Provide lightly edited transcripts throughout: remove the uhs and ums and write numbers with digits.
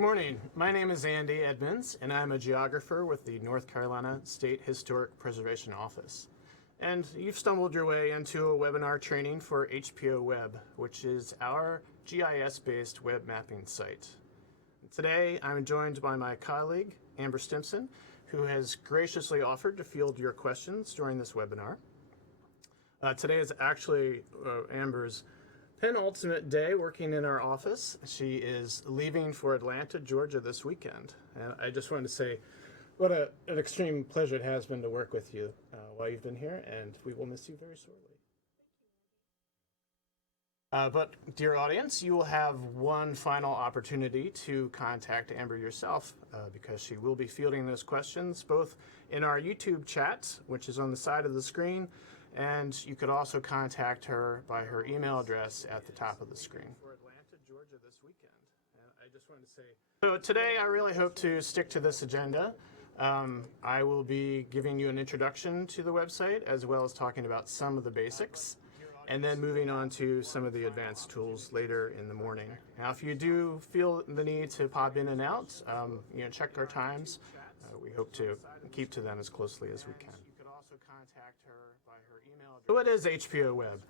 Good morning. My name is Andy Edmonds, and I'm a geographer with the North Carolina State Historic Preservation Office. And you've stumbled your way into a webinar training for HPOWEB, which is our GIS-based web mapping site. Today, I'm joined by my colleague, Amber Stimson, who has graciously offered to field your questions during this webinar. Today is actually Amber's penultimate day working in our office. She is leaving for Atlanta, Georgia this weekend. And I just wanted to say what an extreme pleasure it has been to work with you while you've been here, and we will miss you very sorely. But dear audience, you will have one final opportunity to contact Amber yourself because she will be fielding those questions both in our YouTube chat, which is on the side of the screen, and you could also contact her by her email address at the top of the screen. For Atlanta, Georgia this weekend. I just wanted to say, so today I really hope to stick to this agenda. I will be giving you an introduction to the website as well as talking about some of the basics and then moving on to some of the advanced tools later in the morning. Now, if you do feel the need to pop in and out, check our times. We hope to keep to them as closely as we can. You could also contact her by her email address. So what is HPOWEB?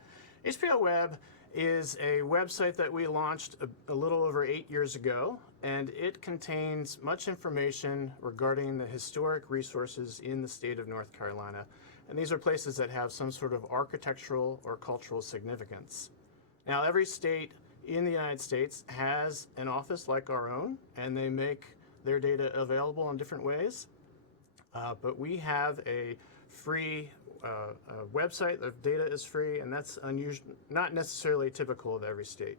HPOWEB is a website that we launched a little over 8 years ago, and it contains much information regarding the historic resources in the state of North Carolina. And these are places that have some sort of architectural or cultural significance. Now, every state in the United States has an office like our own, and they make their data available in different ways. But we have a free website. The data is free, and that's unusual, not necessarily typical of every state.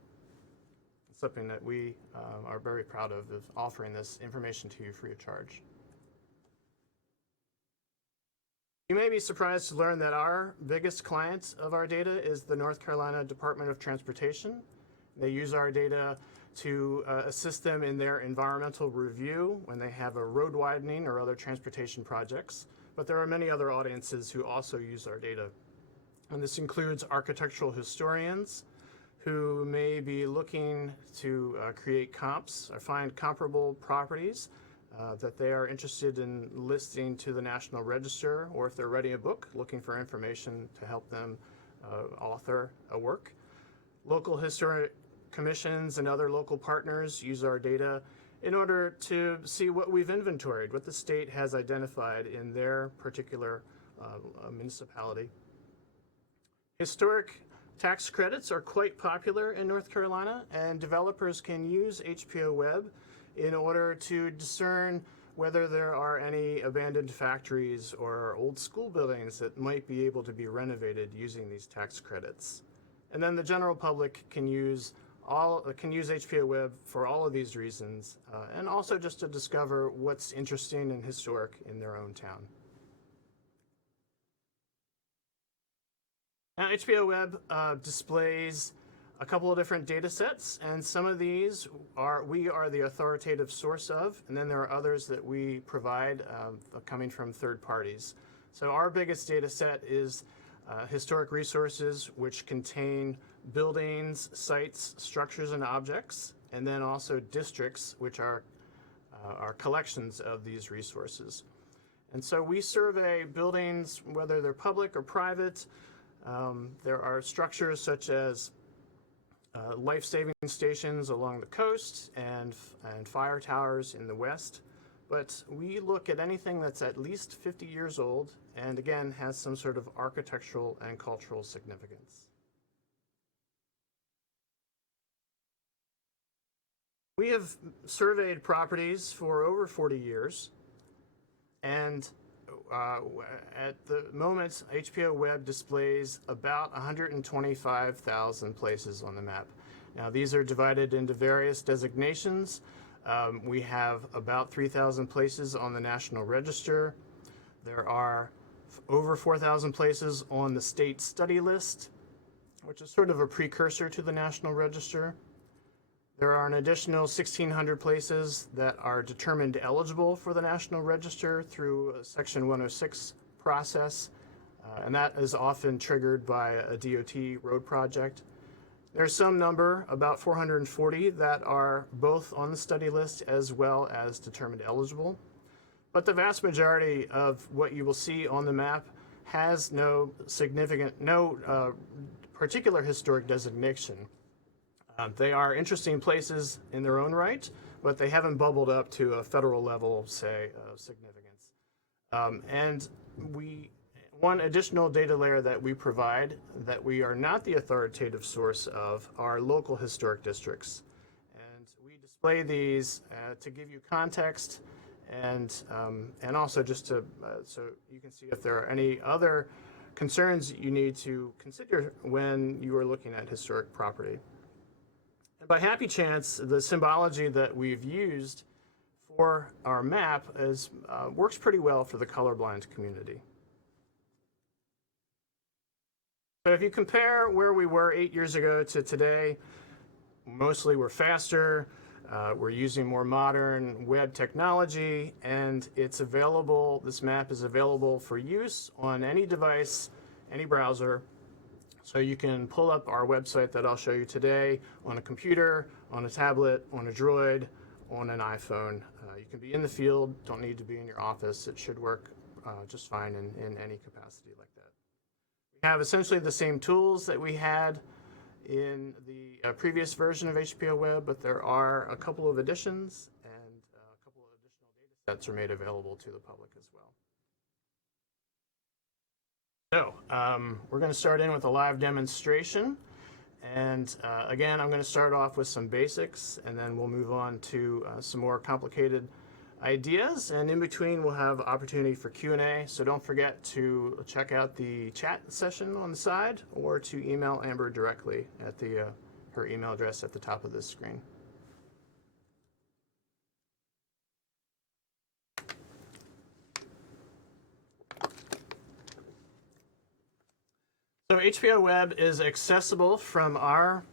It's something that we are very proud of offering this information to you free of charge. You may be surprised to learn that our biggest client of our data is the North Carolina Department of Transportation. They use our data to assist them in their environmental review when they have a road widening or other transportation projects. But there are many other audiences who also use our data. And this includes architectural historians who may be looking to create comps or find comparable properties that they are interested in listing to the National Register, or if they're writing a book, looking for information to help them author a work. Local historic commissions and other local partners use our data in order to see what we've inventoried, what the state has identified in their particular municipality. Historic tax credits are quite popular in North Carolina, and developers can use HPOWEB in order to discern whether there are any abandoned factories or old school buildings that might be able to be renovated using these tax credits. And then the general public can use HPOWEB for all of these reasons, and also just to discover what's interesting and historic in their own town. Now, HPOWEB displays a couple of different data sets, and some of these we are the authoritative source of, and then there are others that we provide coming from third parties. So our biggest data set is historic resources, which contain buildings, sites, structures, and objects, and then also districts, which are collections of these resources. And so we survey buildings, whether they're public or private. There are structures such as life-saving stations along the coast and fire towers in the west. But we look at anything that's at least 50 years old and, again, has some sort of architectural and cultural significance. We have surveyed properties for over 40 years, and at the moment, HPOWEB displays about 125,000 places on the map. Now, these are divided into various designations. We have about 3,000 places on the National Register. There are over 4,000 places on the state study list, which is sort of a precursor to the National Register. There are an additional 1,600 places that are determined eligible for the National Register through a Section 106 process, and that is often triggered by a DOT road project. There's some number, about 440, that are both on the study list as well as determined eligible. But the vast majority of what you will see on the map has no particular historic designation. They are interesting places in their own right, but they haven't bubbled up to a federal level, say, of significance. And one additional data layer that we provide that we are not the authoritative source of are local historic districts. And we display these to give you context and also just to so you can see if there are any other concerns you need to consider when you are looking at historic property. And by happy chance, the symbology that we've used for our map works pretty well for the colorblind community. So if you compare where we were 8 years ago to today, mostly we're faster, we're using more modern web technology, and it's available, this map is available for use on any device, any browser. So you can pull up our website that I'll show you today on a computer, on a tablet, on a Droid, on an iPhone. You can be in the field, don't need to be in your office. It should work just fine in any capacity like that. We have essentially the same tools that we had in the previous version of HPOWEB, but there are a couple of additions and a couple of additional data sets are made available to the public as well. So we're going to start in with a live demonstration, and again I'm going to start off with some basics and then we'll move on to some more complicated ideas, and in between we'll have opportunity for Q&A, so don't forget to check out the chat session on the side or to email Amber directly at her email address at the top of this screen. So HPOWEB is accessible from our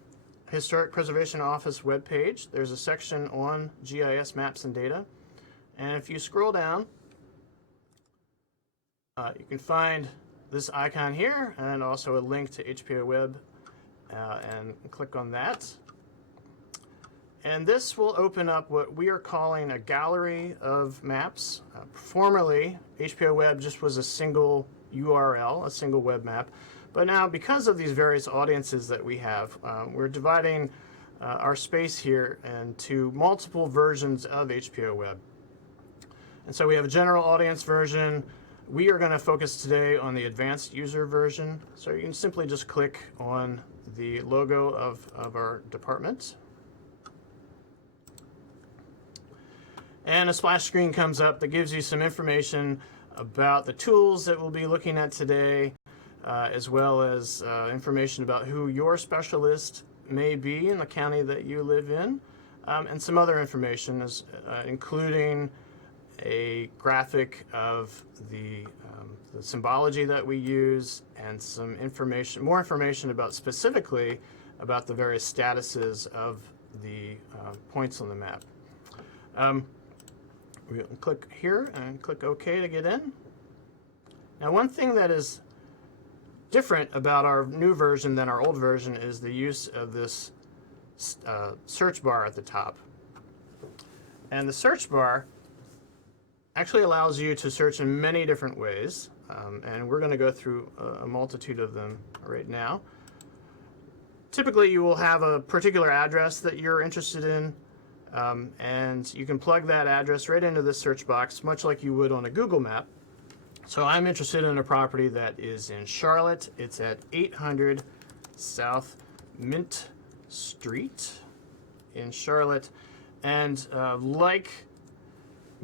Historic Preservation Office webpage. There's a section on GIS maps and data. And if you scroll down, you can find this icon here and also a link to HPOWEB, and click on that. And this will open up what we are calling a gallery of maps. Formerly, HPOWEB just was a single URL, a single web map. But now, because of these various audiences that we have, we're dividing our space here into multiple versions of HPOWEB. And so we have a general audience version. We are going to focus today on the advanced user version. So you can simply just click on the logo of our department. And a splash screen comes up that gives you some information about the tools that we'll be looking at today, as well as information about who your specialist may be in the county that you live in, and some other information, including a graphic of the symbology that we use and some information, more information about specifically about the various statuses of the points on the map. We'll click here and click OK to get in. Now, one thing that is different about our new version than our old version is the use of this search bar at the top. And the search bar actually allows you to search in many different ways, and we're going to go through a multitude of them right now. Typically, you will have a particular address that you're interested in, and you can plug that address right into this search box, much like you would on a Google map. So I'm interested in a property that is in Charlotte. It's at 800 South Mint Street in Charlotte, and like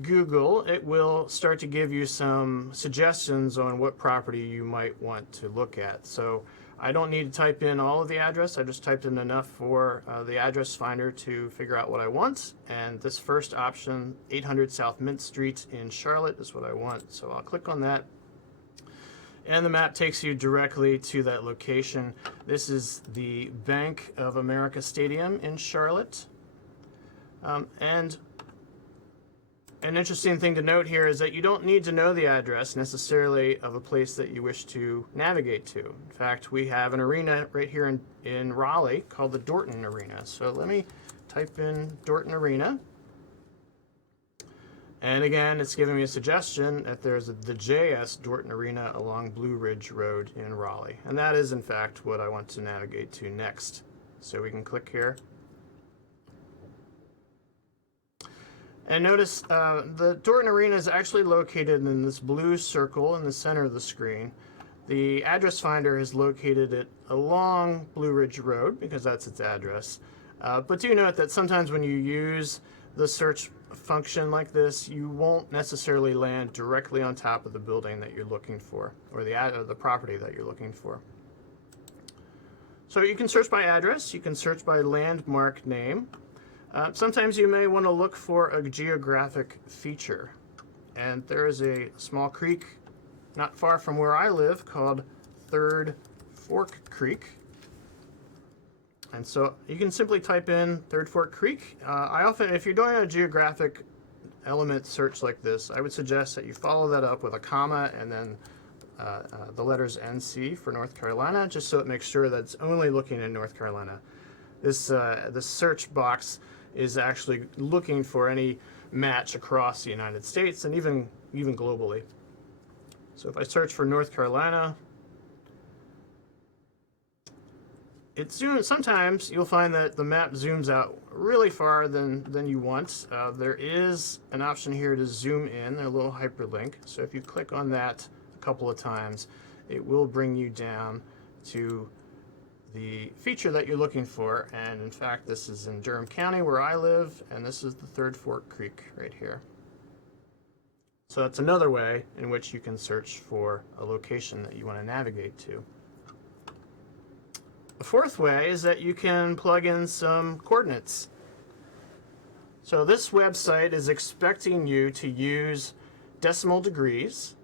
Google, it will start to give you some suggestions on what property you might want to look at. So I don't need to type in all of the address. I just typed in enough for the address finder to figure out what I want. And this first option, 800 South Mint Street in Charlotte, is what I want. So I'll click on that. And the map takes you directly to that location. This is the Bank of America Stadium in Charlotte. And an interesting thing to note here is that you don't need to know the address necessarily of a place that you wish to navigate to. In fact, we have an arena right here in Raleigh called the Dorton Arena. So let me type in Dorton Arena. And again, it's giving me a suggestion that there's the JS Dorton Arena along Blue Ridge Road in Raleigh. And that is, in fact, what I want to navigate to next. So we can click here. And notice the Dorton Arena is actually located in this blue circle in the center of the screen. The address finder has located it along Blue Ridge Road because that's its address. But do note that sometimes when you use the search function like this, you won't necessarily land directly on top of the building that you're looking for, or the property that you're looking for. So you can search by address, you can search by landmark name. Sometimes you may want to look for a geographic feature. And there is a small creek not far from where I live called Third Fork Creek. And so you can simply type in Third Fork Creek. If you're doing a geographic element search like this, I would suggest that you follow that up with a comma and then the letters NC for North Carolina, just so it makes sure that it's only looking in North Carolina. This search box is actually looking for any match across the United States and even globally. So if I search for North Carolina, sometimes you'll find that the map zooms out really far than you want. There is an option here to zoom in, a little hyperlink. So if you click on that a couple of times, it will bring you down to the feature that you're looking for. And in fact, this is in Durham County where I live, and this is the Third Fork Creek right here. So that's another way in which you can search for a location that you want to navigate to. The fourth way is that you can plug in some coordinates. So this website is expecting you to use decimal degrees.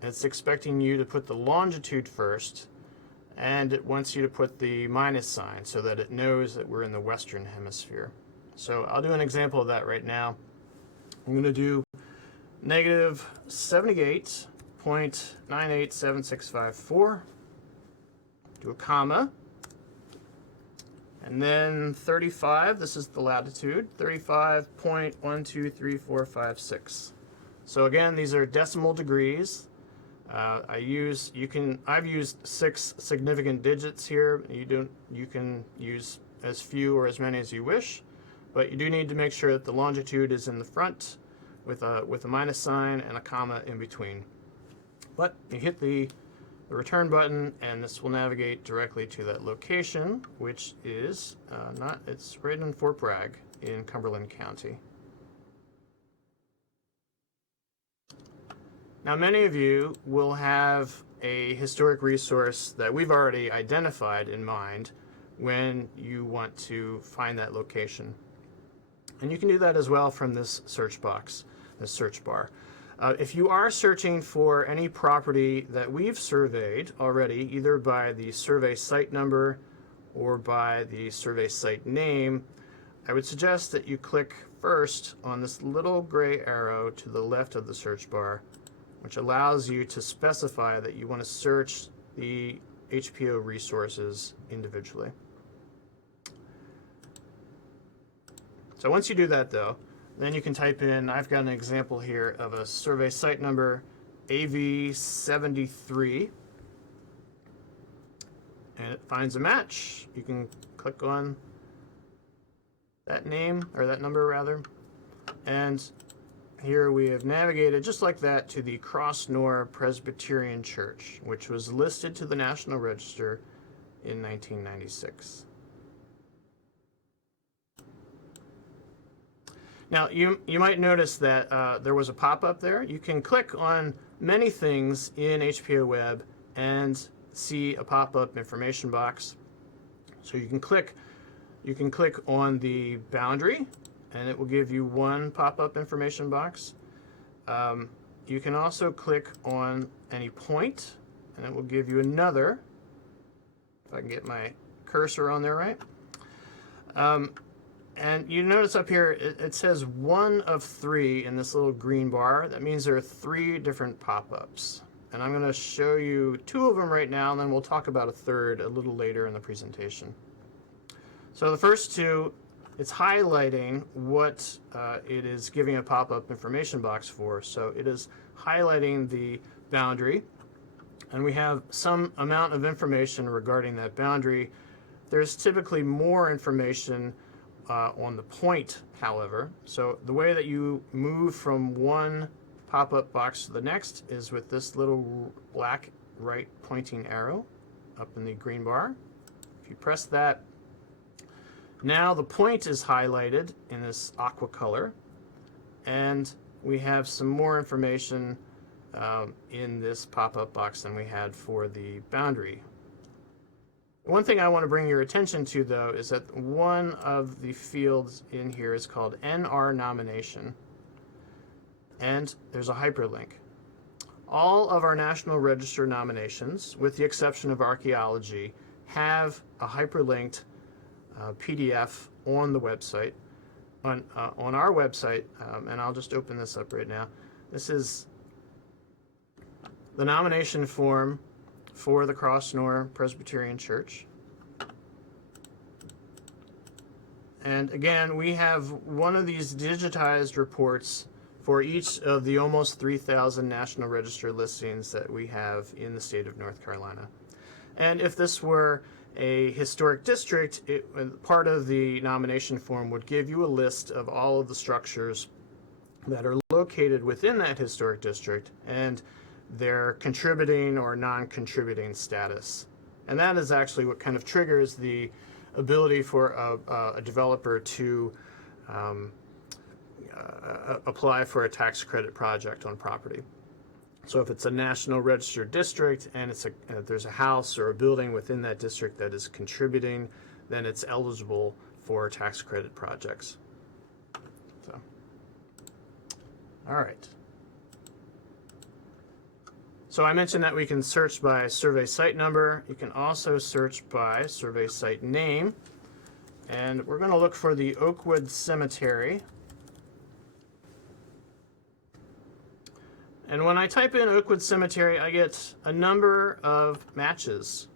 It's expecting you to put the longitude first, and it wants you to put the minus sign so that it knows that we're in the Western Hemisphere. So I'll do an example of that right now. I'm going to do negative 78.987654, do a comma, and then 35, this is the latitude, 35.123456. So again, these are decimal degrees. I've used 6 significant digits here. You can use as few or as many as you wish, but you do need to make sure that the longitude is in the front with a minus sign and a comma in between. But you hit the return button, and this will navigate directly to that location, which is it's right in Fort Bragg in Cumberland County. Now, many of you will have a historic resource that we've already identified in mind when you want to find that location. And you can do that as well from this search box, this search bar. If you are searching for any property that we've surveyed already, either by the survey site number or by the survey site name, I would suggest that you click first on this little gray arrow to the left of the search bar, which allows you to specify that you want to search the HPO resources individually. So once you do that, though, then you can type in, I've got an example here of a survey site number AV73, and it finds a match. You can click on that name, or that number rather, and here we have navigated just like that to the Crossnor Presbyterian Church, which was listed to the National Register in 1996. Now, you might notice that there was a pop-up there. You can click on many things in HPOWEB and see a pop-up information box. So you can click on the boundary, and it will give you one pop-up information box. You can also click on any point, and it will give you another, if I can get my cursor on there right. And you notice up here, it says 1 of 3 in this little green bar. That means there are 3 different pop-ups. And I'm going to show you 2 of them right now, and then we'll talk about a third a little later in the presentation. So the first 2, it's highlighting what it is giving a pop-up information box for. So it is highlighting the boundary, and we have some amount of information regarding that boundary. There's typically more information on the point, however. So the way that you move from one pop-up box to the next is with this little black right pointing arrow up in the green bar. If you press that, now the point is highlighted in this aqua color, and we have some more information in this pop-up box than we had for the boundary. One thing I want to bring your attention to, though, is that one of the fields in here is called NR nomination, and there's a hyperlink. All of our National Register nominations, with the exception of archaeology, have a hyperlinked PDF on the website, on our website, and I'll just open this up right now. This is the nomination form for the Crossnor Presbyterian Church. And again, we have one of these digitized reports for each of the almost 3,000 National Register listings that we have in the state of North Carolina. And if this were a historic district, part of the nomination form would give you a list of all of the structures that are located within that historic district and their contributing or non-contributing status. And that is actually what kind of triggers the ability for a developer to apply for a tax credit project on property. So if it's a National Register district and there's a house or a building within that district that is contributing, then it's eligible for tax credit projects. So, all right. So I mentioned that we can search by survey site number. You can also search by survey site name. And we're going to look for the Oakwood Cemetery. And when I type in Oakwood Cemetery, I get a number of matches.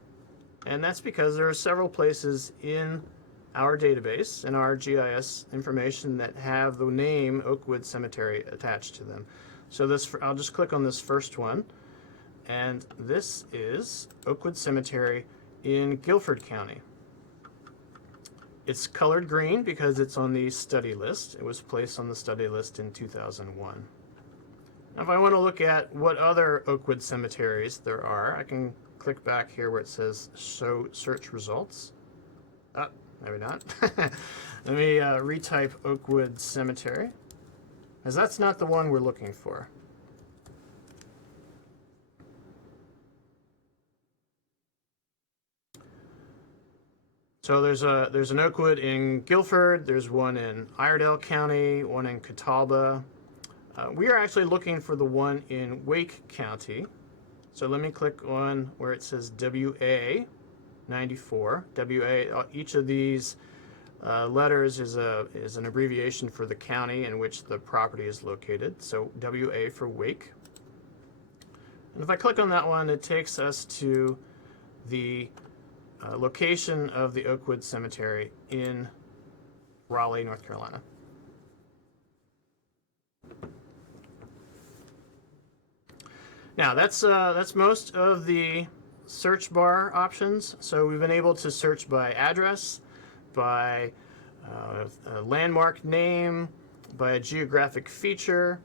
And that's because there are several places in our database, in our GIS information, that have the name Oakwood Cemetery attached to them. So I'll just click on this first one. And this is Oakwood Cemetery in Guilford County. It's colored green because it's on the study list. It was placed on the study list in 2001. Now, if I want to look at what other Oakwood cemeteries there are, I can click back here where it says Show Search Results. Maybe not. Let me retype Oakwood Cemetery, because that's not the one we're looking for. So there's an Oakwood in Guilford, there's one in Iredell County, one in Catawba. We are actually looking for the one in Wake County. So let me click on where it says WA 94. WA, each of these letters is an abbreviation for the county in which the property is located. So WA for Wake. And if I click on that one, it takes us to the location of the Oakwood Cemetery in Raleigh, North Carolina. Now that's most of the search bar options. So we've been able to search by address, by a landmark name, by a geographic feature,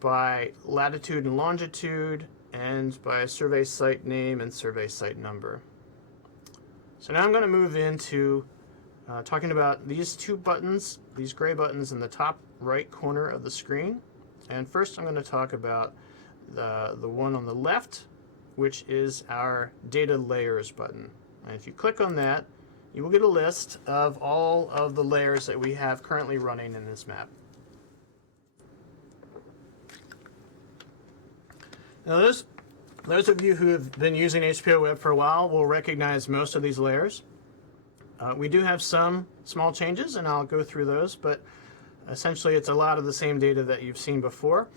by latitude and longitude, and by a survey site name and survey site number. So now I'm going to move into talking about these two buttons, these gray buttons in the top right corner of the screen. And first I'm going to talk about the one on the left, which is our Data Layers button. And if you click on that, you will get a list of all of the layers that we have currently running in this map. Now those of you who have been using HPOWEB for a while will recognize most of these layers. We do have some small changes, and I'll go through those, but essentially it's a lot of the same data that you've seen before.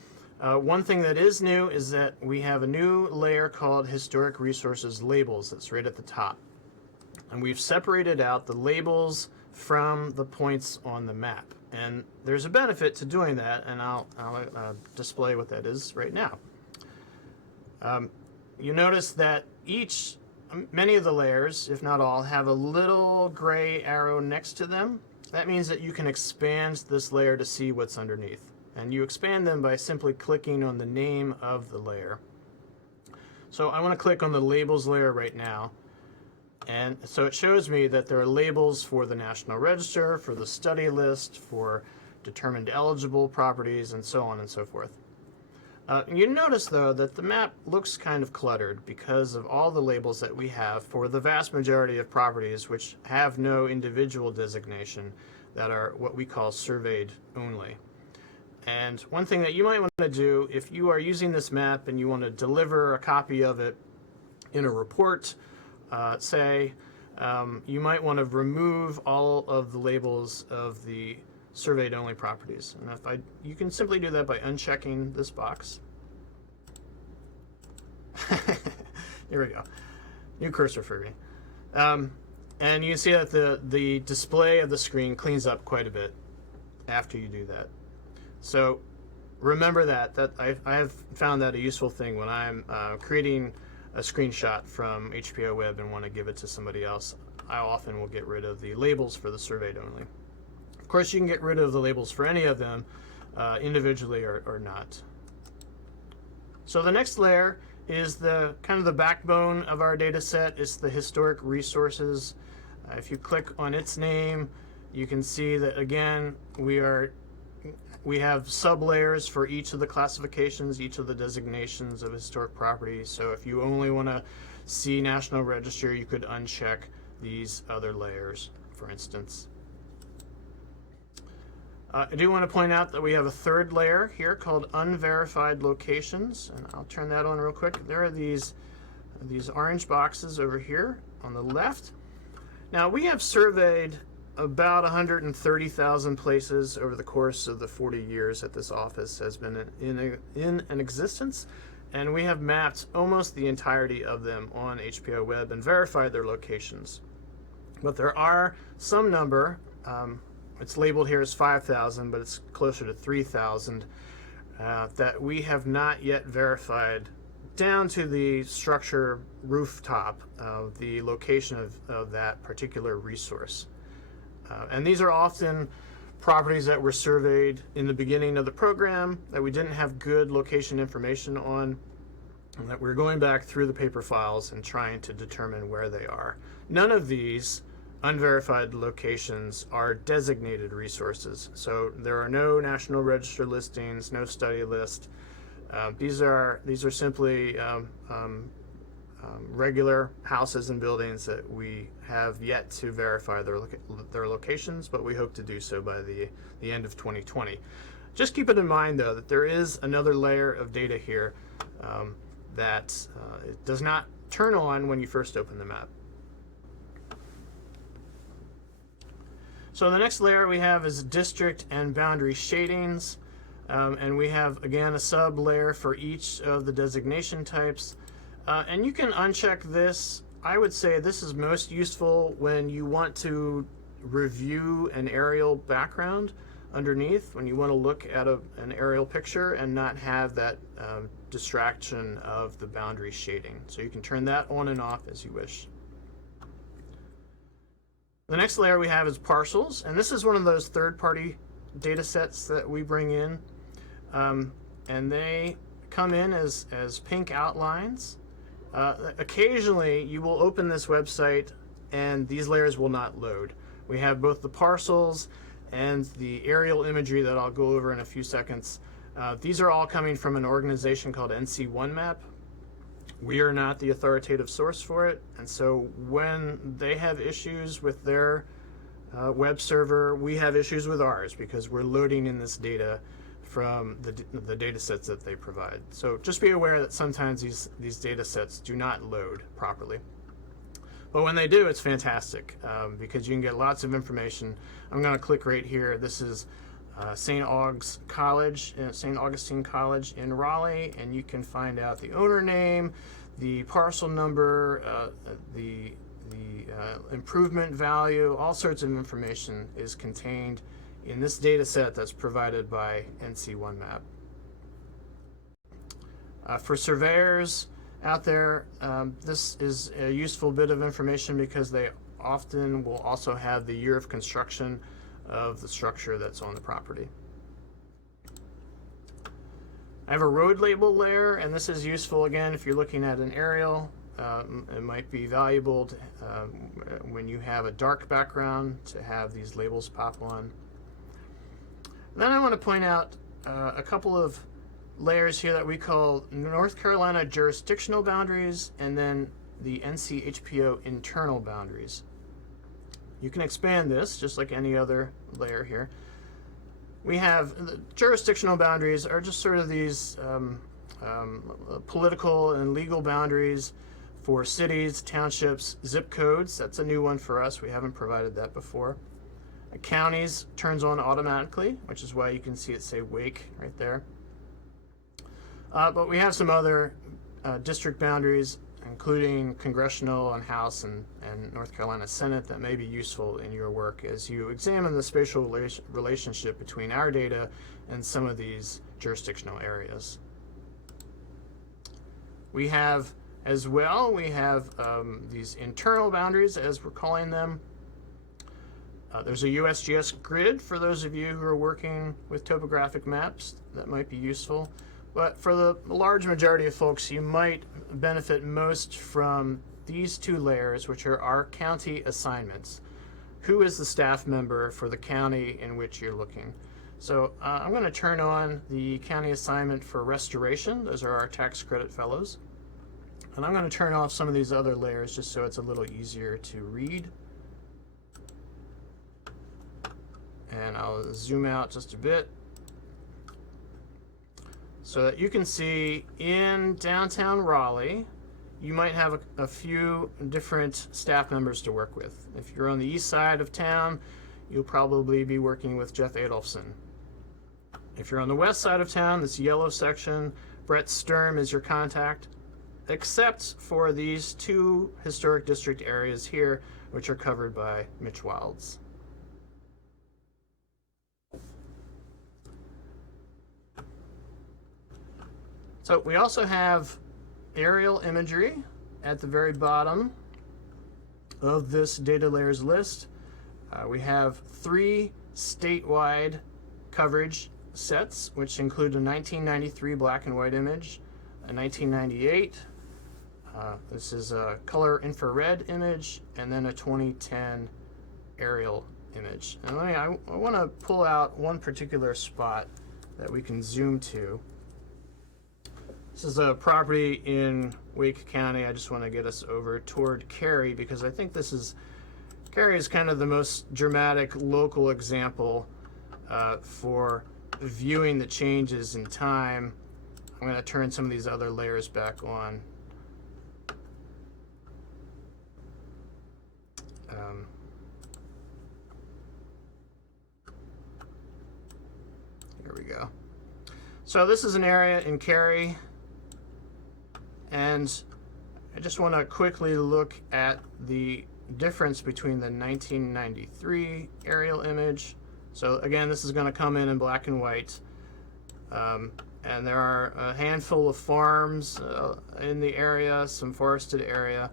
One thing that is new is that we have a new layer called Historic Resources Labels that's right at the top. And we've separated out the labels from the points on the map. And there's a benefit to doing that, and I'll display what that is right now. You notice that many of the layers, if not all, have a little gray arrow next to them. That means that you can expand this layer to see what's underneath. And you expand them by simply clicking on the name of the layer. So I want to click on the labels layer right now. And so it shows me that there are labels for the National Register, for the study list, for determined eligible properties, and so on and so forth. You notice, though, that the map looks kind of cluttered because of all the labels that we have for the vast majority of properties which have no individual designation, that are what we call surveyed only. And one thing that you might want to do if you are using this map and you want to deliver a copy of it in a report, you might want to remove all of the labels of the surveyed only properties. And you can simply do that by unchecking this box. Here we go. New cursor for me. And you can see that the display of the screen cleans up quite a bit after you do that. So remember that I have found that a useful thing when I'm creating a screenshot from HPOWEB and want to give it to somebody else. I often will get rid of the labels for the surveyed only. Of course, you can get rid of the labels for any of them individually or not. So the next layer is the kind of the backbone of our data set. It's the historic resources. If you click on its name, you can see that again we have sub-layers for each of the classifications, each of the designations of historic properties. So if you only want to see National Register, you could uncheck these other layers, for instance. I do want to point out that we have a third layer here called Unverified Locations, and I'll turn that on real quick. There are these orange boxes over here on the left. Now, we have surveyed about 130,000 places over the course of the 40 years that this office has been in an existence, and we have mapped almost the entirety of them on HPOWEB and verified their locations. But there are some number, it's labeled here as 5,000, but it's closer to 3,000, that we have not yet verified down to the structure rooftop of the location of that particular resource. And these are often properties that were surveyed in the beginning of the program that we didn't have good location information on, and that we're going back through the paper files and trying to determine where they are. None of these unverified locations are designated resources. So there are no National Register listings, no study list. These are simply regular houses and buildings that we have yet to verify their locations, but we hope to do so by the end of 2020. Just keep it in mind, though, that there is another layer of data here that it does not turn on when you first open the map. So the next layer we have is district and boundary shadings, and we have, again, a sub-layer for each of the designation types. And you can uncheck this. I would say this is most useful when you want to review an aerial background underneath, when you want to look at an aerial picture and not have that distraction of the boundary shading. So you can turn that on and off as you wish. The next layer we have is parcels, and this is one of those third-party data sets that we bring in, and they come in as pink outlines. Occasionally you will open this website and these layers will not load. We have both the parcels and the aerial imagery that I'll go over in a few seconds. These are all coming from an organization called NC1Map. We are not the authoritative source for it, and so when they have issues with their web server, we have issues with ours because we're loading in this data from the data sets that they provide. So just be aware that sometimes these data sets do not load properly. But when they do, it's fantastic because you can get lots of information. I'm going to click right here. This is St. Augustine College in Raleigh, and you can find out the owner name, the parcel number, the improvement value. All sorts of information is contained in this data set that's provided by NC1Map. For surveyors out there, this is a useful bit of information because they often will also have the year of construction of the structure that's on the property. I have a road label layer, and this is useful again if you're looking at an aerial. It might be valuable to, when you have a dark background to have these labels pop on. Then I want to point out a couple of layers here that we call North Carolina jurisdictional boundaries and then the NC-HPO internal boundaries. You can expand this just like any other layer here. We have the jurisdictional boundaries are just sort of these political and legal boundaries for cities, townships, zip codes. That's a new one for us. We haven't provided that before. Counties turns on automatically, which is why you can see it say Wake right there. But we have some other district boundaries, including congressional and House and North Carolina Senate, that may be useful in your work as you examine the spatial relationship between our data and some of these jurisdictional areas. We have as well, these internal boundaries, as we're calling them. There's a USGS Grid for those of you who are working with topographic maps. That might be useful. But for the large majority of folks, you might benefit most from these two layers, which are our county assignments. Who is the staff member for the county in which you're looking? So I'm going to turn on the county assignment for restoration. Those are our tax credit fellows. And I'm going to turn off some of these other layers just so it's a little easier to read. And I'll zoom out just a bit so that you can see in downtown Raleigh, you might have a few different staff members to work with. If you're on the east side of town, you'll probably be working with Jeff Adolphson. If you're on the west side of town, this yellow section, Brett Sturm is your contact, except for these two historic district areas here, which are covered by Mitch Wilds. So we also have aerial imagery at the very bottom of this data layers list. We have 3 statewide coverage sets, which include a 1993 black and white image, a 1998, this is a color infrared image, and then a 2010 aerial image. And I want to pull out one particular spot that we can zoom to. This is a property in Wake County. I just want to get us over toward Cary because I think Cary is kind of the most dramatic local example for viewing the changes in time. I'm going to turn some of these other layers back on. Here we go. So this is an area in Cary. And I just want to quickly look at the difference between the 1993 aerial image. So again, this is going to come in black and white. And there are a handful of farms in the area, some forested area.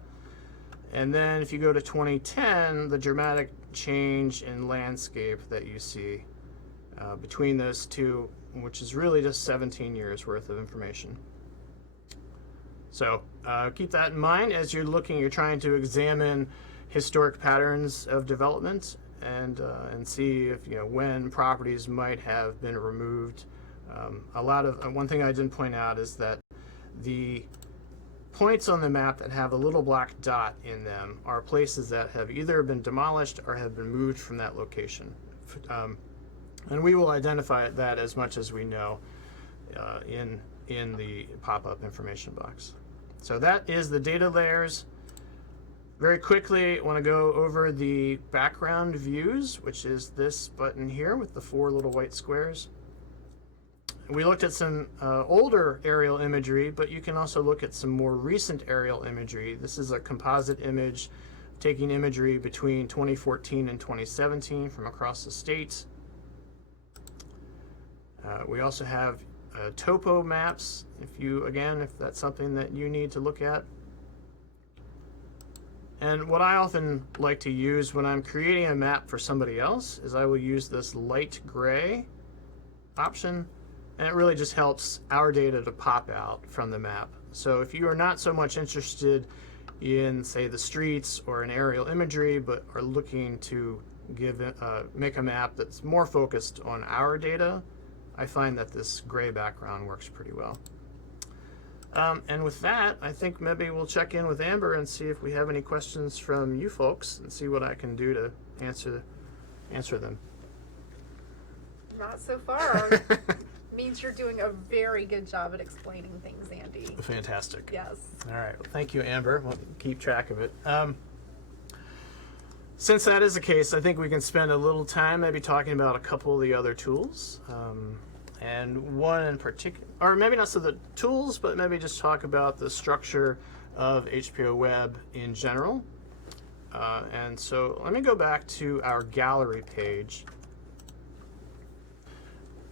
And then if you go to 2010, the dramatic change in landscape that you see between those two, which is really just 17 years worth of information. So keep that in mind as you're trying to examine historic patterns of development and see if, when properties might have been removed. One thing I didn't point out is that the points on the map that have a little black dot in them are places that have either been demolished or have been moved from that location. And we will identify that as much as we know in the pop-up information box. So that is the data layers. Very quickly, I want to go over the background views, which is this button here with the 4 little white squares. We looked at some older aerial imagery, but you can also look at some more recent aerial imagery. This is a composite image taking imagery between 2014 and 2017 from across the state. We also have Topo Maps, if that's something that you need to look at. And what I often like to use when I'm creating a map for somebody else is I will use this light gray option, and it really just helps our data to pop out from the map. So if you are not so much interested in, say, the streets or an aerial imagery, but are looking to make a map that's more focused on our data, I find that this gray background works pretty well. And with that, I think maybe we'll check in with Amber and see if we have any questions from you folks and see what I can do to answer them. Not so far. Means you're doing a very good job at explaining things, Andy. Fantastic. Yes. All right. Well, thank you, Amber. We'll keep track of it. Since that is the case, I think we can spend a little time maybe talking about a couple of the other tools. And one in particular, or maybe not so the tools, but maybe just talk about the structure of HPOWEB in general. And so let me go back to our gallery page.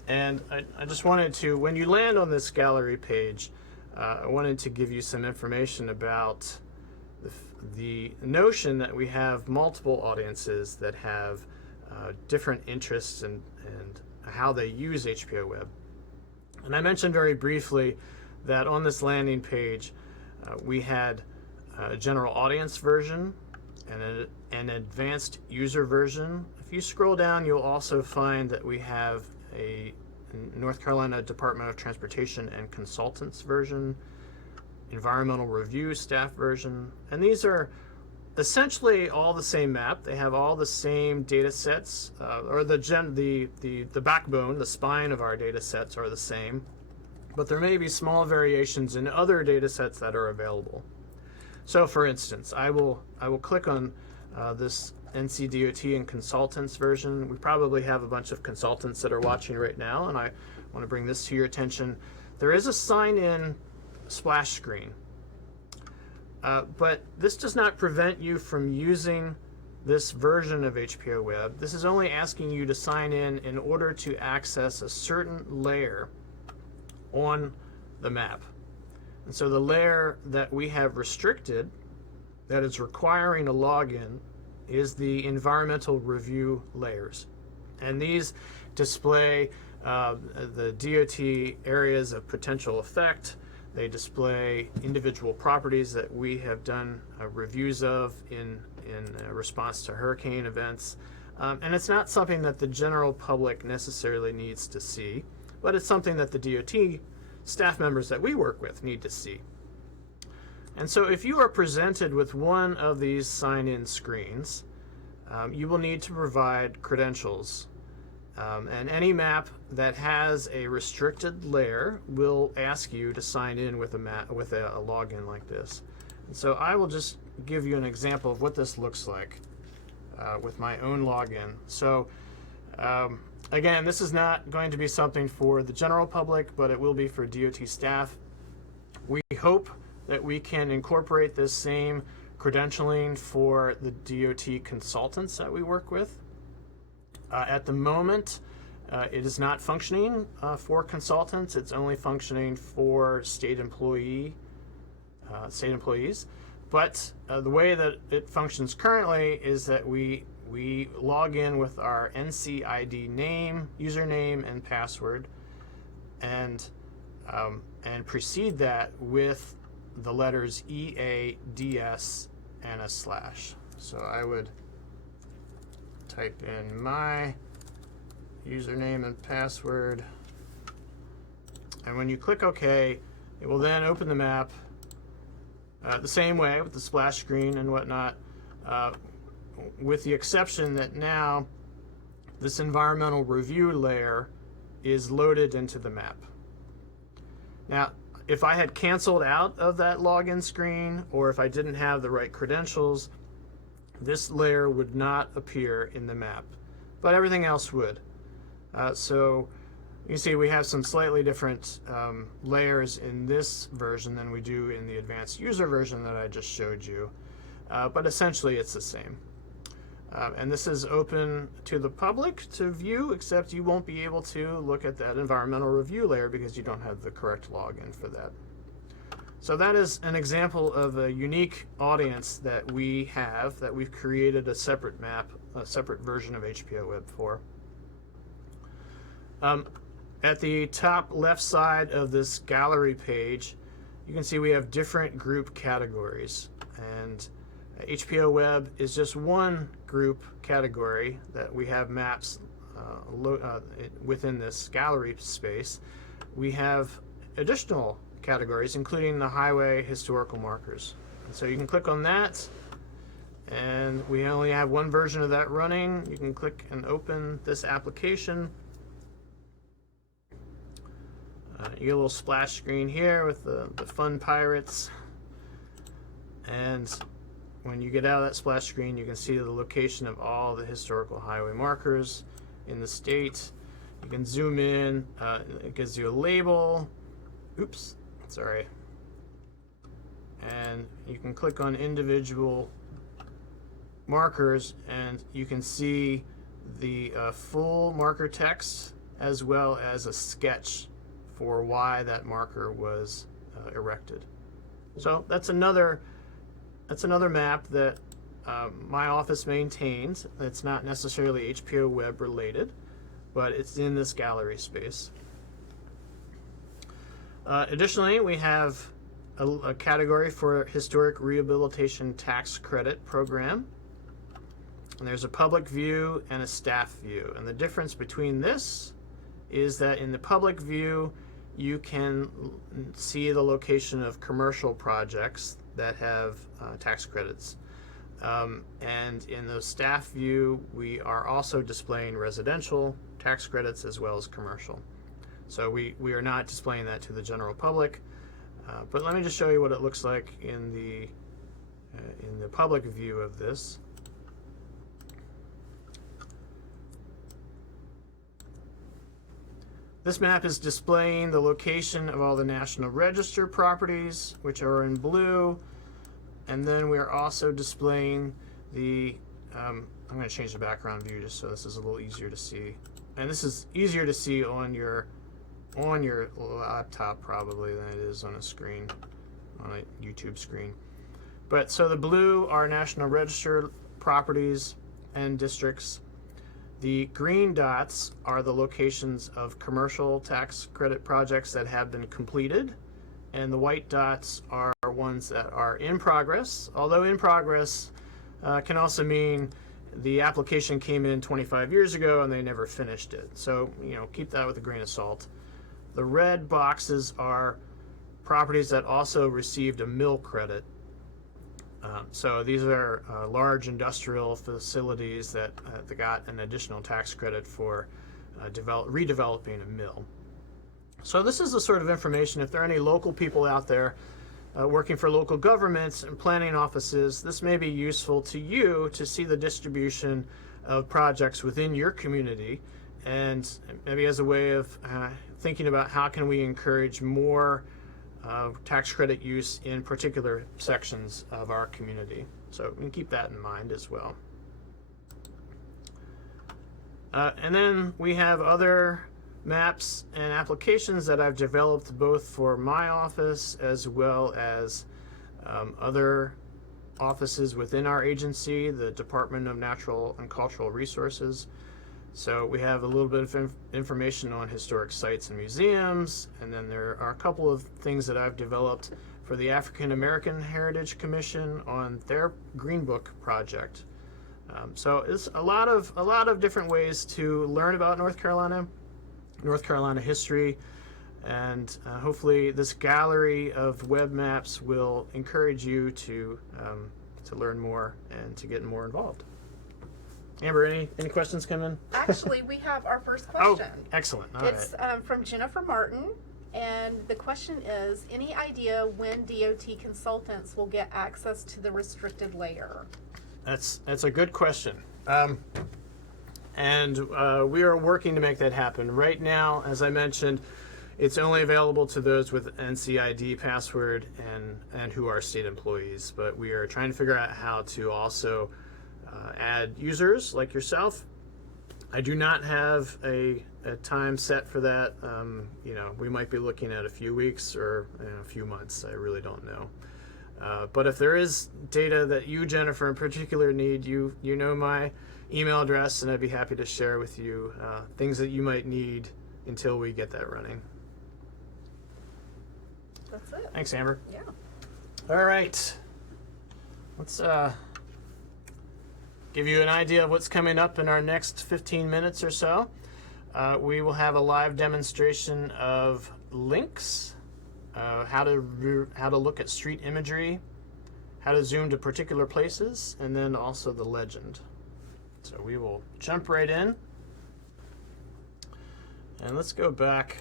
And I just wanted to, when you land on this gallery page, I wanted to give you some information about the notion that we have multiple audiences that have different interests and how they use HPOWEB. And I mentioned very briefly that on this landing page, we had a general audience version and an advanced user version. If you scroll down, you'll also find that we have a North Carolina Department of Transportation and Consultants version, environmental review staff version, and these are essentially all the same map. They have all the same data sets, or the backbone, the spine of our data sets are the same, but there may be small variations in other data sets that are available. So for instance, I will click on this NCDOT and consultants version. We probably have a bunch of consultants that are watching right now, and I want to bring this to your attention. There is a sign-in splash screen, but this does not prevent you from using this version of HPOWEB. This is only asking you to sign in order to access a certain layer on the map. And so the layer that we have restricted, that is requiring a login, is the environmental review layers. And these display the DOT areas of potential effect. They display individual properties that we have done reviews of in response to hurricane events. And it's not something that the general public necessarily needs to see, but it's something that the DOT staff members that we work with need to see. And so if you are presented with one of these sign-in screens, you will need to provide credentials. And any map that has a restricted layer will ask you to sign in with a login like this. And so I will just give you an example of what this looks like with my own login. So again, this is not going to be something for the general public, but it will be for DOT staff. We hope that we can incorporate this same credentialing for the DOT consultants that we work with. At the moment, it is not functioning for consultants. It's only functioning for state employees. But the way that it functions currently is that we log in with our NCID name, username, and password, and precede that with the letters EADS and a slash. So I would type in my username and password, and when you click OK, it will then open the map the same way with the splash screen and whatnot, with the exception that now this environmental review layer is loaded into the map. Now, if I had canceled out of that login screen, or if I didn't have the right credentials, this layer would not appear in the map, but everything else would. So you see we have some slightly different layers in this version than we do in the advanced user version that I just showed you, but essentially it's the same. And this is open to the public to view, except you won't be able to look at that environmental review layer because you don't have the correct login for that. So that is an example of a unique audience that we have, that we've created a separate map, a separate version of HPOWEB for. At the top left side of this gallery page, you can see we have different group categories. And HPOWEB is just one group category that we have maps within this gallery space. We have additional categories, including the highway historical markers. And so you can click on that, and we only have one version of that running. You can click and open this application. You get a little splash screen here with the fun pirates. And when you get out of that splash screen, you can see the location of all the historical highway markers in the state. You can zoom in. It gives you a label. Oops, sorry. And you can click on individual markers, and you can see the full marker text as well as a sketch for why that marker was erected. So that's another map that my office maintains. It's not necessarily HPOWEB related, but it's in this gallery space. Additionally, we have a category for historic rehabilitation tax credit program. And there's a public view and a staff view. And the difference between this is that in the public view, you can see the location of commercial projects that have tax credits. And in the staff view, we are also displaying residential tax credits as well as commercial. So we are not displaying that to the general public. But let me just show you what it looks like in the public view of this. This map is displaying the location of all the National Register properties, which are in blue. And then we're also displaying the, I'm going to change the background view just so this is a little easier to see. And this is easier to see on your laptop probably than it is on a screen, on a YouTube screen. But so the blue are National Register properties and districts. The green dots are the locations of commercial tax credit projects that have been completed, and the white dots are ones that are in progress, although in progress can also mean the application came in 25 years ago and they never finished it. So, keep that with a grain of salt. The red boxes are properties that also received a mill credit. So these are large industrial facilities that got an additional tax credit for redeveloping a mill. So this is the sort of information, if there are any local people out there working for local governments and planning offices, this may be useful to you to see the distribution of projects within your community, and maybe as a way of thinking about how can we encourage more tax credit use in particular sections of our community. So we can keep that in mind as well. And then we have other maps and applications that I've developed both for my office as well as other offices within our agency, the Department of Natural and Cultural Resources. So we have a little bit of information on historic sites and museums, and then there are a couple of things that I've developed for the African American Heritage Commission on their Green Book project. So it's a lot of different ways to learn about North Carolina history, and hopefully this gallery of web maps will encourage you to learn more and to get more involved. Amber, any questions come in? Actually, we have our first question. Oh, excellent. All it's from Jennifer Martin, and the question is, any idea when DOT consultants will get access to the restricted layer? That's a good question. And we are working to make that happen. Right now, as I mentioned, it's only available to those with NCID password and who are state employees. But we are trying to figure out how to also add users like yourself. I do not have a time set for that. You know, we might be looking at a few weeks or a few months. I really don't know. But if there is data that you, Jennifer, in particular need, you know my email address, and I'd be happy to share with you things that you might need until we get that running. That's it. Thanks, Amber. Yeah. All right. Let's give you an idea of what's coming up in our next 15 minutes or so. We will have a live demonstration of links, how to look at street imagery, how to zoom to particular places, and then also the legend. So we will jump right in. And let's go back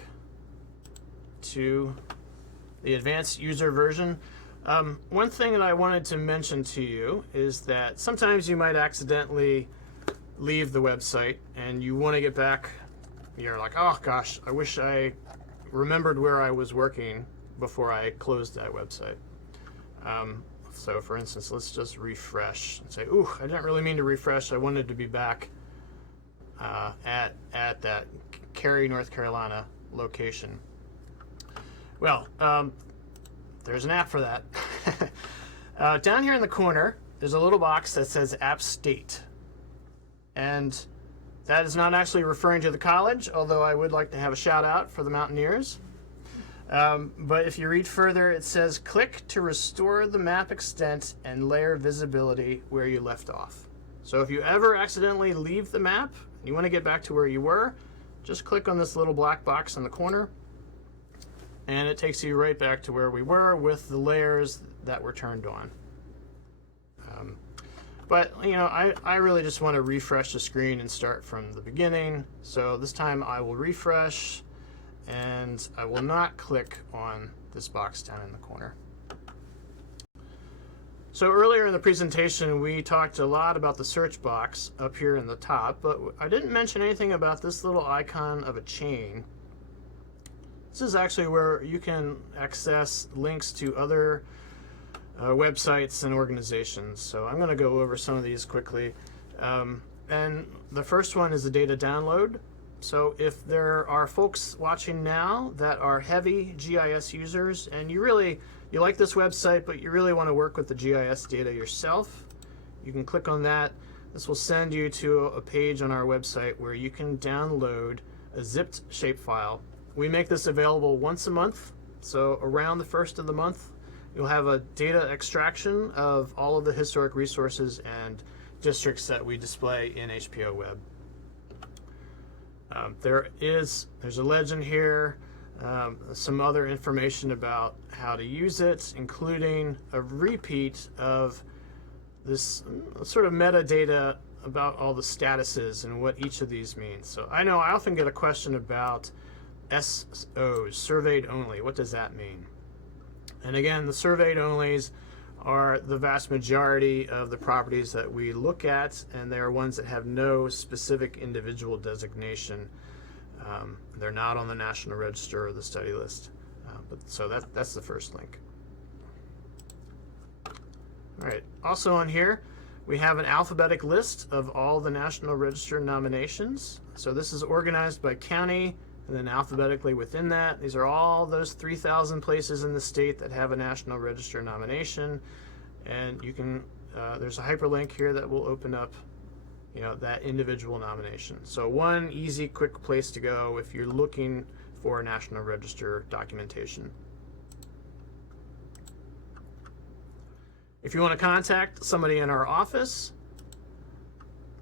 to the advanced user version. One thing that I wanted to mention to you is that sometimes you might accidentally leave the website and you want to get back. You're like, oh gosh, I wish I remembered where I was working before I closed that website. So for instance, let's just refresh and say, ooh, I didn't really mean to refresh. I wanted to be back at that Cary, North Carolina location. Well, there's an app for that. Down here in the corner, there's a little box that says App State. And that is not actually referring to the college, although I would like to have a shout out for the Mountaineers. But if you read further, it says, click to restore the map extent and layer visibility where you left off. So if you ever accidentally leave the map, and you want to get back to where you were, just click on this little black box in the corner, and it takes you right back to where we were with the layers that were turned on. But you know, I really just want to refresh the screen and start from the beginning. So this time I will refresh, and I will not click on this box down in the corner. So earlier in the presentation, we talked a lot about the search box up here in the top, but I didn't mention anything about this little icon of a chain. This is actually where you can access links to other websites and organizations. So I'm going to go over some of these quickly. And the first one is the data download. So if there are folks watching now that are heavy GIS users and you like this website, but you really want to work with the GIS data yourself, you can click on that. This will send you to a page on our website where you can download a zipped shapefile. We make this available once a month. So around the first of the month, you'll have a data extraction of all of the historic resources and districts that we display in HPOWEB. There's a legend here, some other information about how to use it, including a repeat of this sort of metadata about all the statuses and what each of these means. So I know I often get a question about SOs, surveyed only. What does that mean? And again, the surveyed onlys are the vast majority of the properties that we look at, and they are ones that have no specific individual designation. They're not on the National Register or the study list. So that's the first link. All right, also on here, we have an alphabetic list of all the National Register nominations. So this is organized by county, and then alphabetically within that, these are all those 3,000 places in the state that have a National Register nomination. And you can, there's a hyperlink here that will open up, you know, that individual nomination. So one easy, quick place to go if you're looking for National Register documentation. If you want to contact somebody in our office,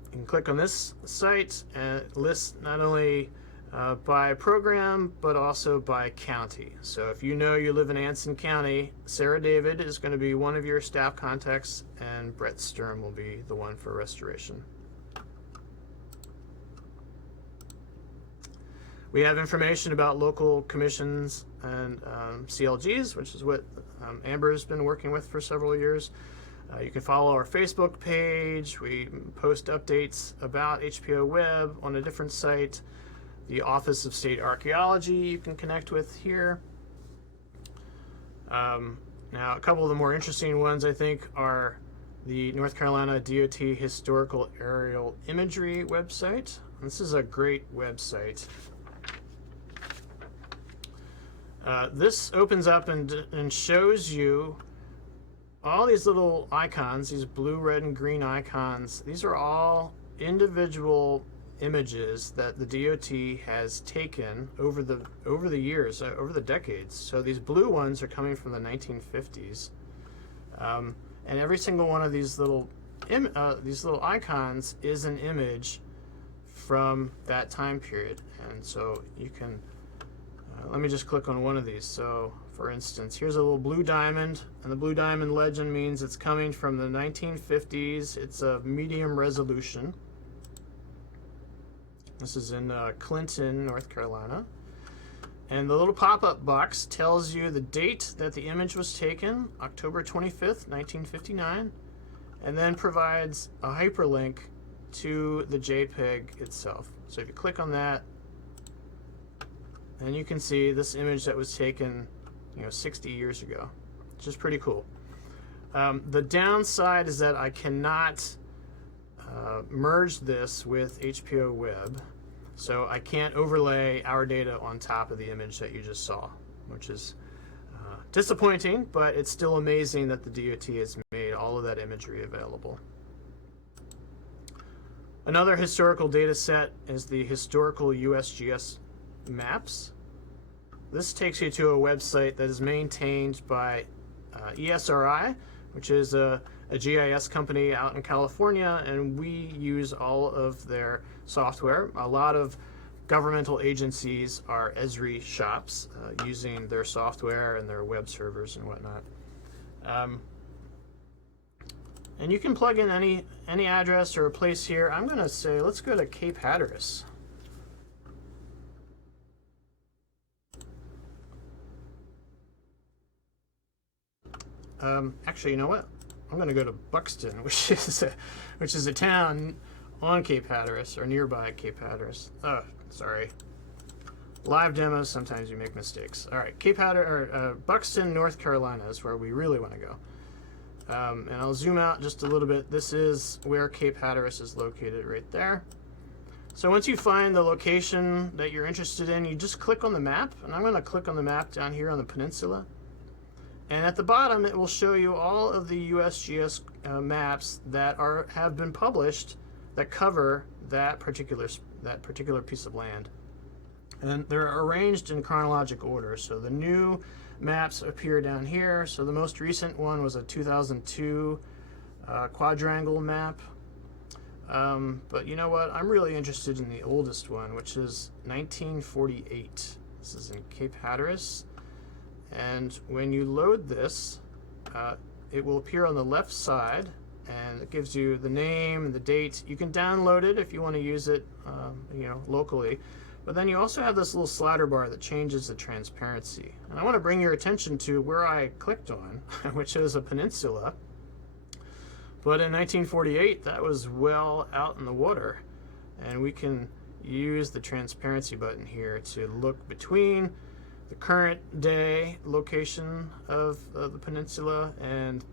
you can click on this site and it lists not only by program, but also by county. So if you know you live in Anson County, Sarah David is going to be one of your staff contacts, and Brett Sturm will be the one for restoration. We have information about local commissions and CLGs, which is what Amber has been working with for several years. You can follow our Facebook page. We post updates about HPOWEB on a different site. The Office of State Archaeology you can connect with here. Now, a couple of the more interesting ones, I think, are the North Carolina DOT Historical Aerial Imagery website. This is a great website. This opens up and shows you all these little icons, these blue, red, and green icons. These are all individual images that the DOT has taken over the years, over the decades. So these blue ones are coming from the 1950s, and every single one of these little icons is an image from that time period. And so you can let me just click on one of these. So for instance, here's a little blue diamond, and the blue diamond legend means it's coming from the 1950s. It's a medium resolution. This is in Clinton, North Carolina. And the little pop-up box tells you the date that the image was taken, October 25th, 1959, and then provides a hyperlink to the JPEG itself. So if you click on that, then you can see this image that was taken 60 years ago, which is pretty cool. The downside is that I cannot merge this with HPOWEB, so I can't overlay our data on top of the image that you just saw, which is disappointing, but it's still amazing that the DOT has made all of that imagery available. Another historical data set is the historical USGS maps. This takes you to a website that is maintained by ESRI, which is a GIS company out in California, and we use all of their software. A lot of governmental agencies are Esri shops using their software and their web servers and whatnot. And you can plug in any address or a place here. I'm going to say, let's go to Cape Hatteras. Actually, you know what? I'm going to go to Buxton, which is a town on Cape Hatteras or nearby Cape Hatteras. Oh, sorry. Live demos, sometimes you make mistakes. All right, Buxton, North Carolina is where we really want to go. And I'll zoom out just a little bit. This is where Cape Hatteras is located right there. So once you find the location that you're interested in, you just click on the map, and I'm going to click on the map down here on the peninsula. And at the bottom, it will show you all of the USGS maps that have been published that cover that particular piece of land. And they're arranged in chronological order. So the new maps appear down here. So the most recent one was a 2002 quadrangle map. But you know what? I'm really interested in the oldest one, which is 1948. This is in Cape Hatteras. And when you load this, it will appear on the left side, and it gives you the name and the date. You can download it if you want to use it, locally. But then you also have this little slider bar that changes the transparency. And I want to bring your attention to where I clicked on, which is a peninsula. But in 1948, that was well out in the water, and we can use the transparency button here to look between the current day location of the peninsula and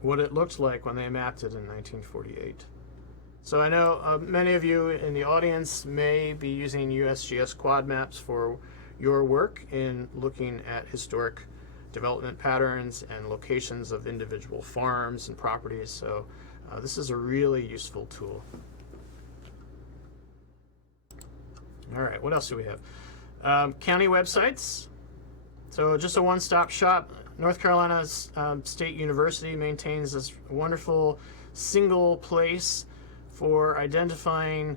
what it looked like when they mapped it in 1948. So I know many of you in the audience may be using USGS quad maps for your work in looking at historic development patterns and locations of individual farms and properties. So this is a really useful tool. All right, what else do we have? County websites. So just a one-stop shop. North Carolina State University maintains this wonderful single place for identifying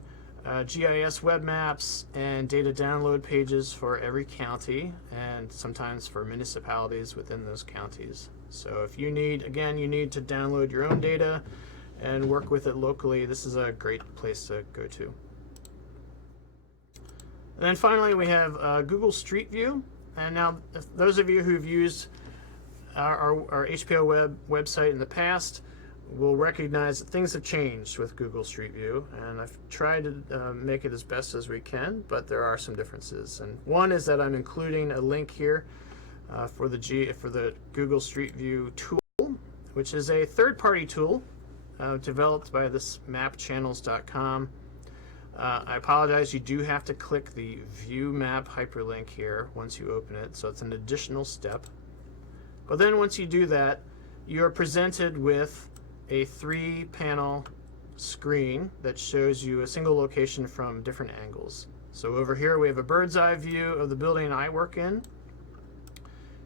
GIS web maps and data download pages for every county, and sometimes for municipalities within those counties. So if you need to download your own data and work with it locally, this is a great place to go to. And then finally, we have Google Street View. And now, those of you who've used our HPOWEB website in the past will recognize that things have changed with Google Street View, and I've tried to make it as best as we can, but there are some differences. And one is that I'm including a link here for the Google Street View tool, which is a third-party tool developed by this mapchannels.com. I apologize, you do have to click the View Map hyperlink here once you open it, so it's an additional step. But then once you do that, you're presented with a 3-panel screen that shows you a single location from different angles. So over here we have a bird's eye view of the building I work in.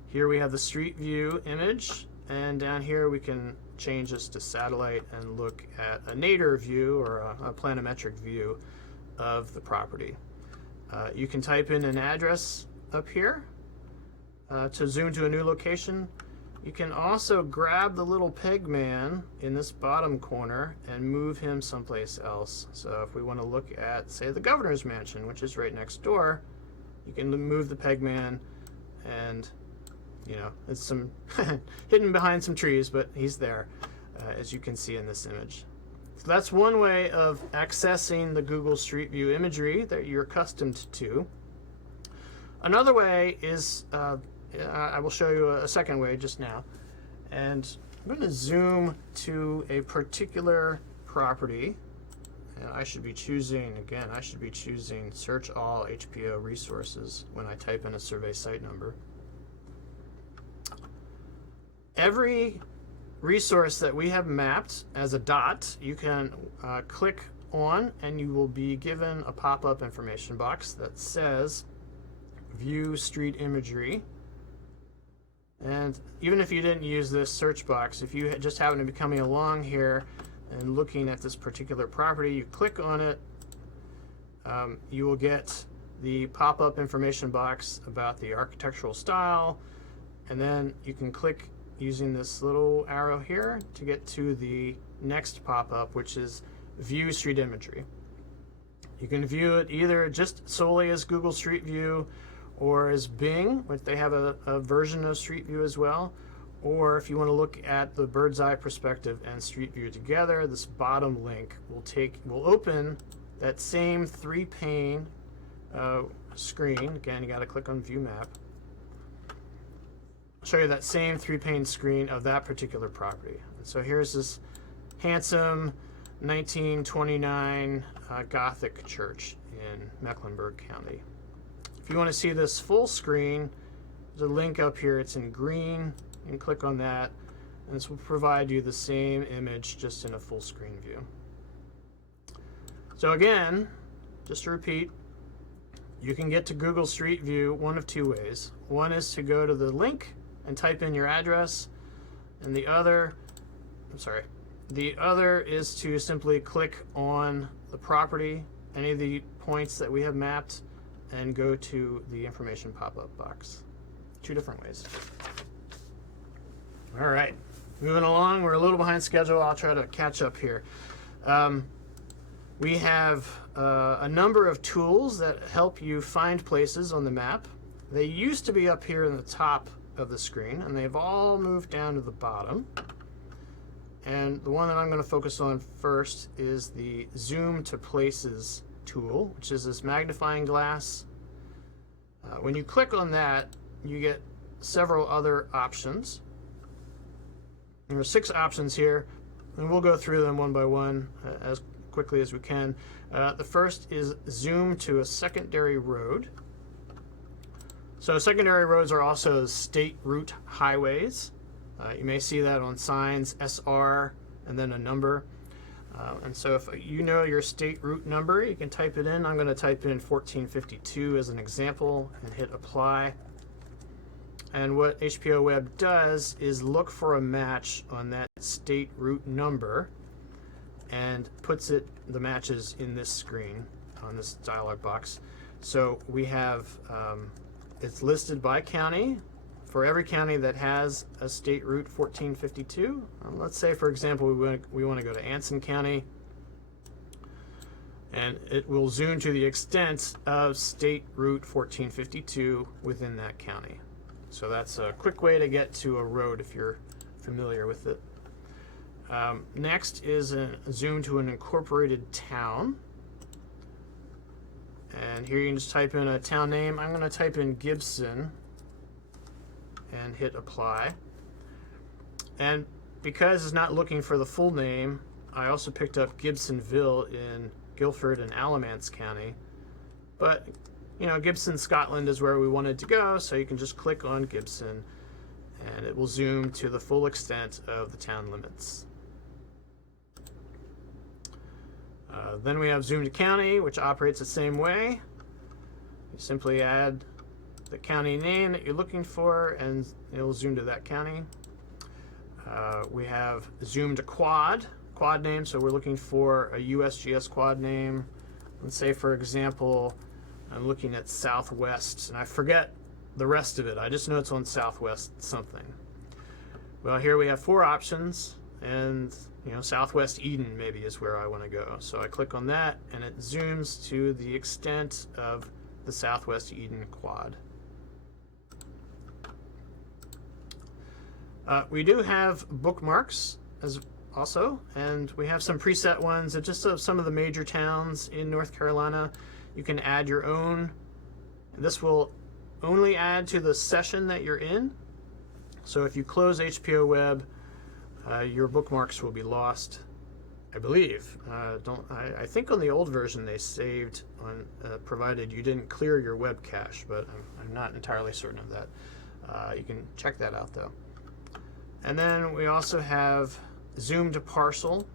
Here we have the street view image, and down here we can change this to satellite and look at a nadir view or a planimetric view of the property. You can type in an address up here to zoom to a new location. You can also grab the little peg man in this bottom corner and move him someplace else. So if we want to look at, say, the governor's mansion, which is right next door, you can move the peg man, and you know, it's some hidden behind some trees, but he's there, as you can see in this image. So that's one way of accessing the Google Street View imagery that you're accustomed to. Another way is I will show you a second way just now, and I'm going to zoom to a particular property, and I should be choosing search all HPO resources when I type in a survey site number. Every resource that we have mapped as a dot, you can click on, and you will be given a pop-up information box that says View Street Imagery. And even if you didn't use this search box, if you just happen to be coming along here and looking at this particular property, you click on it, you will get the pop-up information box about the architectural style, and then you can click using this little arrow here to get to the next pop-up, which is View Street Imagery. You can view it either just solely as Google Street View, or as Bing, which they have a version of Street View as well, or if you want to look at the bird's eye perspective and Street View together, this bottom link will open that same 3-pane screen. Again, you got to click on View Map. I'll show you that same 3-pane screen of that particular property. And so here's this handsome 1929 Gothic church in Mecklenburg County. If you want to see this full screen, there's a link up here. It's in green. You can click on that, and this will provide you the same image just in a full screen view. So again, just to repeat, you can get to Google Street View one of two ways. One is to go to the link and type in your address, and the other is to simply click on the property, any of the points that we have mapped, and go to the information pop-up box. Two different ways. All right, moving along. We're a little behind schedule. I'll try to catch up here. We have a number of tools that help you find places on the map. They used to be up here in the top of the screen, and they've all moved down to the bottom. And the one that I'm going to focus on first is the Zoom to Places tool, which is this magnifying glass. When you click on that, you get several other options. There are 6 options here, and we'll go through them one by one as quickly as we can. The first is zoom to a secondary road. So secondary roads are also state route highways. You may see that on signs, SR, and then a number. And so if you know your state route number, you can type it in. I'm going to type in 1452 as an example and hit apply. And what HPOWEB does is look for a match on that state route number and puts the matches in this screen on this dialog box. So we have, it's listed by county. For every county that has a state route 1452, let's say, for example, we want to go to Anson County, and it will zoom to the extent of state route 1452 within that county. So that's a quick way to get to a road if you're familiar with it. Next is a zoom to an incorporated town. And here you can just type in a town name. I'm going to type in Gibson and hit apply. And because it's not looking for the full name, I also picked up Gibsonville in Guilford and Alamance County. But, you know, Gibson, Scotland is where we wanted to go, so you can just click on Gibson and it will zoom to the full extent of the town limits. Then we have zoom to county, which operates the same way. You simply add the county name that you're looking for and it will zoom to that county. We have zoom to quad name, so we're looking for a USGS quad name. Let's say, for example, I'm looking at Southwest, and I forget the rest of it. I just know it's on Southwest something. Well, here we have 4 options, and you know, Southwest Eden maybe is where I want to go. So I click on that, and it zooms to the extent of the Southwest Eden quad. We do have bookmarks as also, and we have some preset ones of just some of the major towns in North Carolina. You can add your own, and this will only add to the session that you're in. So if you close HPOWEB, your bookmarks will be lost, I believe. I think on the old version they saved on provided you didn't clear your web cache, but I'm not entirely certain of that. You can check that out though. And then we also have zoom to parcel.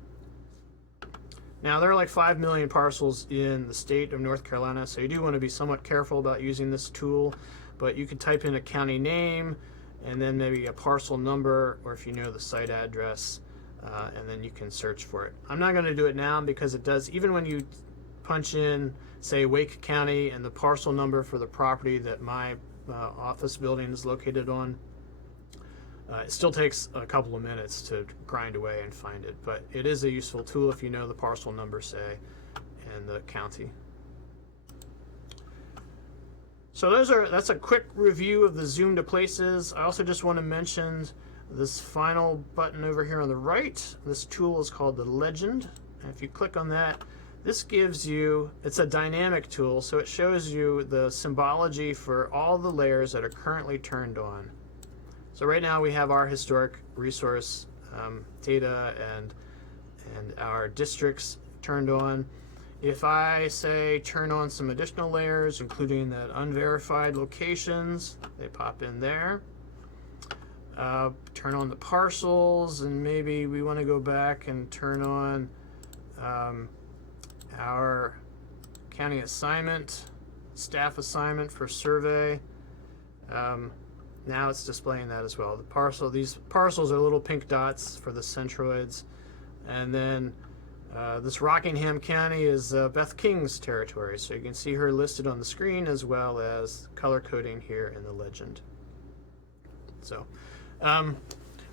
Now there are like 5 million parcels in the state of North Carolina, so you do want to be somewhat careful about using this tool, but you can type in a county name and then maybe a parcel number, or if you know the site address, and then you can search for it. I'm not going to do it now because it does, even when you punch in, say, Wake County and the parcel number for the property that my office building is located on, it still takes a couple of minutes to grind away and find it, but it is a useful tool if you know the parcel number, say, and the county. So that's a quick review of the zoom to places. I also just want to mention this final button over here on the right. This tool is called the Legend, and if you click on that, this gives you, it's a dynamic tool, so it shows you the symbology for all the layers that are currently turned on. So right now we have our historic resource data and our districts turned on. If I say turn on some additional layers, including that unverified locations, they pop in there. Turn on the parcels, and maybe we want to go back and turn on our county assignment, staff assignment for survey. Now it's displaying that as well. The parcel, these parcels are little pink dots for the centroids. And then this Rockingham County is Beth King's territory. So you can see her listed on the screen as well as color coding here in the legend. So I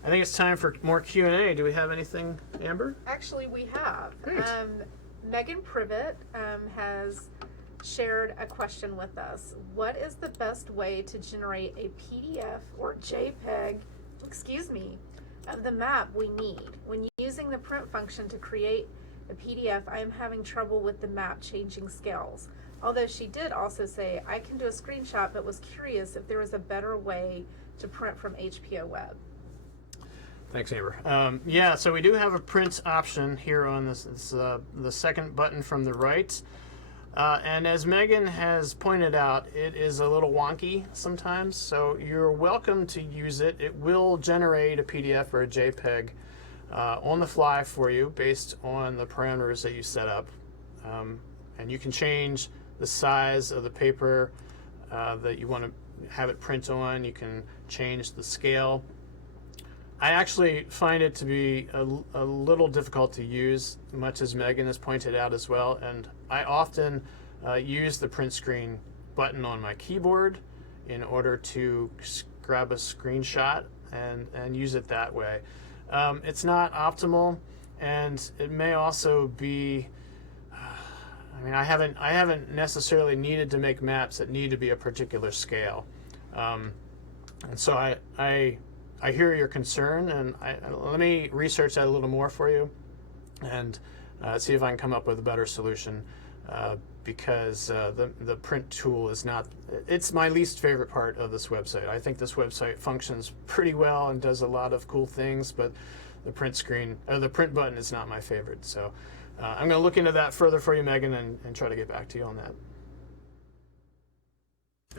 think it's time for more Q&A. Do we have anything, Amber? Actually, we have. Great. Megan Privet has shared a question with us. What is the best way to generate a PDF or JPEG, of the map we need? When using the print function to create a PDF, I am having trouble with the map changing scales. Although she did also say, I can do a screenshot, but was curious if there was a better way to print from HPOWEB. Thanks, Amber. Yeah, so we do have a print option here on this. It's the second button from the right. And as Megan has pointed out, it is a little wonky sometimes, so you're welcome to use it. It will generate a PDF or a JPEG on the fly for you based on the parameters that you set up. And you can change the size of the paper that you want to have it print on. You can change the scale. I actually find it to be a little difficult to use, much as Megan has pointed out as well, and I often use the print screen button on my keyboard in order to grab a screenshot and use it that way. It's not optimal, and it may also be, I mean, I haven't necessarily needed to make maps that need to be a particular scale. And so I hear your concern, and let me research that a little more for you, and see if I can come up with a better solution. Because the print tool is not, it's my least favorite part of this website. I think this website functions pretty well and does a lot of cool things, but the print button is not my favorite. So I'm going to look into that further for you, Megan, and try to get back to you on that.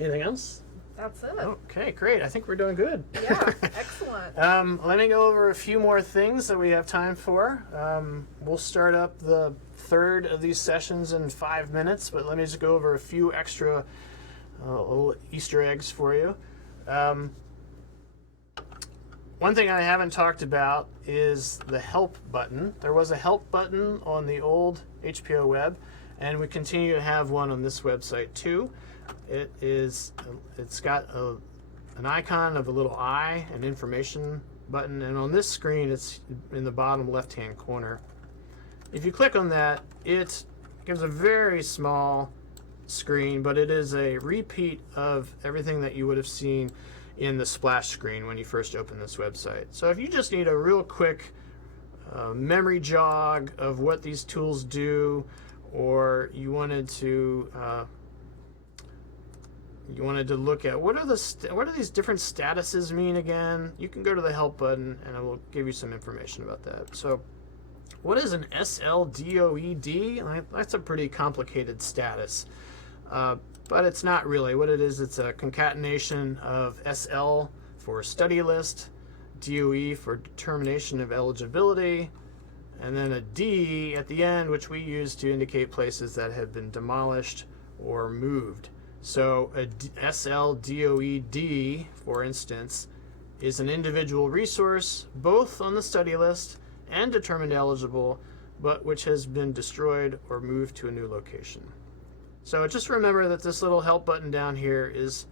Anything else? That's it. Okay, great. I think we're doing good. Yeah, excellent. Let me go over a few more things that we have time for. We'll start up the third of these sessions in 5 minutes, but let me just go over a few extra little Easter eggs for you. One thing I haven't talked about is the help button. There was a help button on the old HPOWEB, and we continue to have one on this website too. It's got an icon of a little eye, an information button, and on this screen it's in the bottom left-hand corner. If you click on that, it gives a very small screen, but it is a repeat of everything that you would have seen in the splash screen when you first opened this website. So if you just need a real quick memory jog of what these tools do, or you wanted to look at what do these different statuses mean again, you can go to the help button and I will give you some information about that. So what is an SLDOED? That's a pretty complicated status, but it's not really. What it is, it's a concatenation of SL for study list, DOE for determination of eligibility, and then a D at the end, which we use to indicate places that have been demolished or moved. So a SLDOED, for instance, is an individual resource both on the study list and determined eligible, but which has been destroyed or moved to a new location. So just remember that this little help button down here is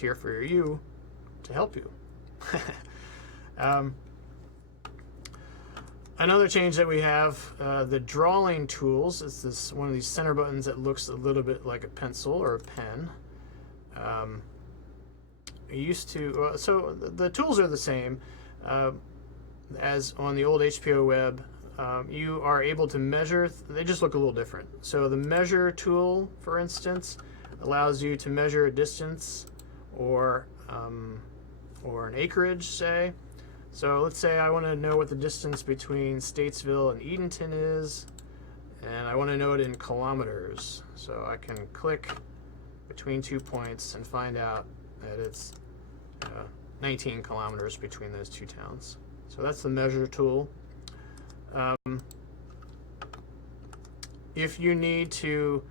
here for you to help you. Another change that we have, the drawing tools. It's this one of these center buttons that looks a little bit like a pencil or a pen. So the tools are the same as on the old HPOWEB. You are able to measure, they just look a little different. So the measure tool, for instance, allows you to measure a distance or an acreage, say. So let's say I want to know what the distance between Statesville and Edenton is, and I want to know it in kilometers. So I can click between 2 points and find out that it's 19 kilometers between those two towns. So that's the measure tool. If you need to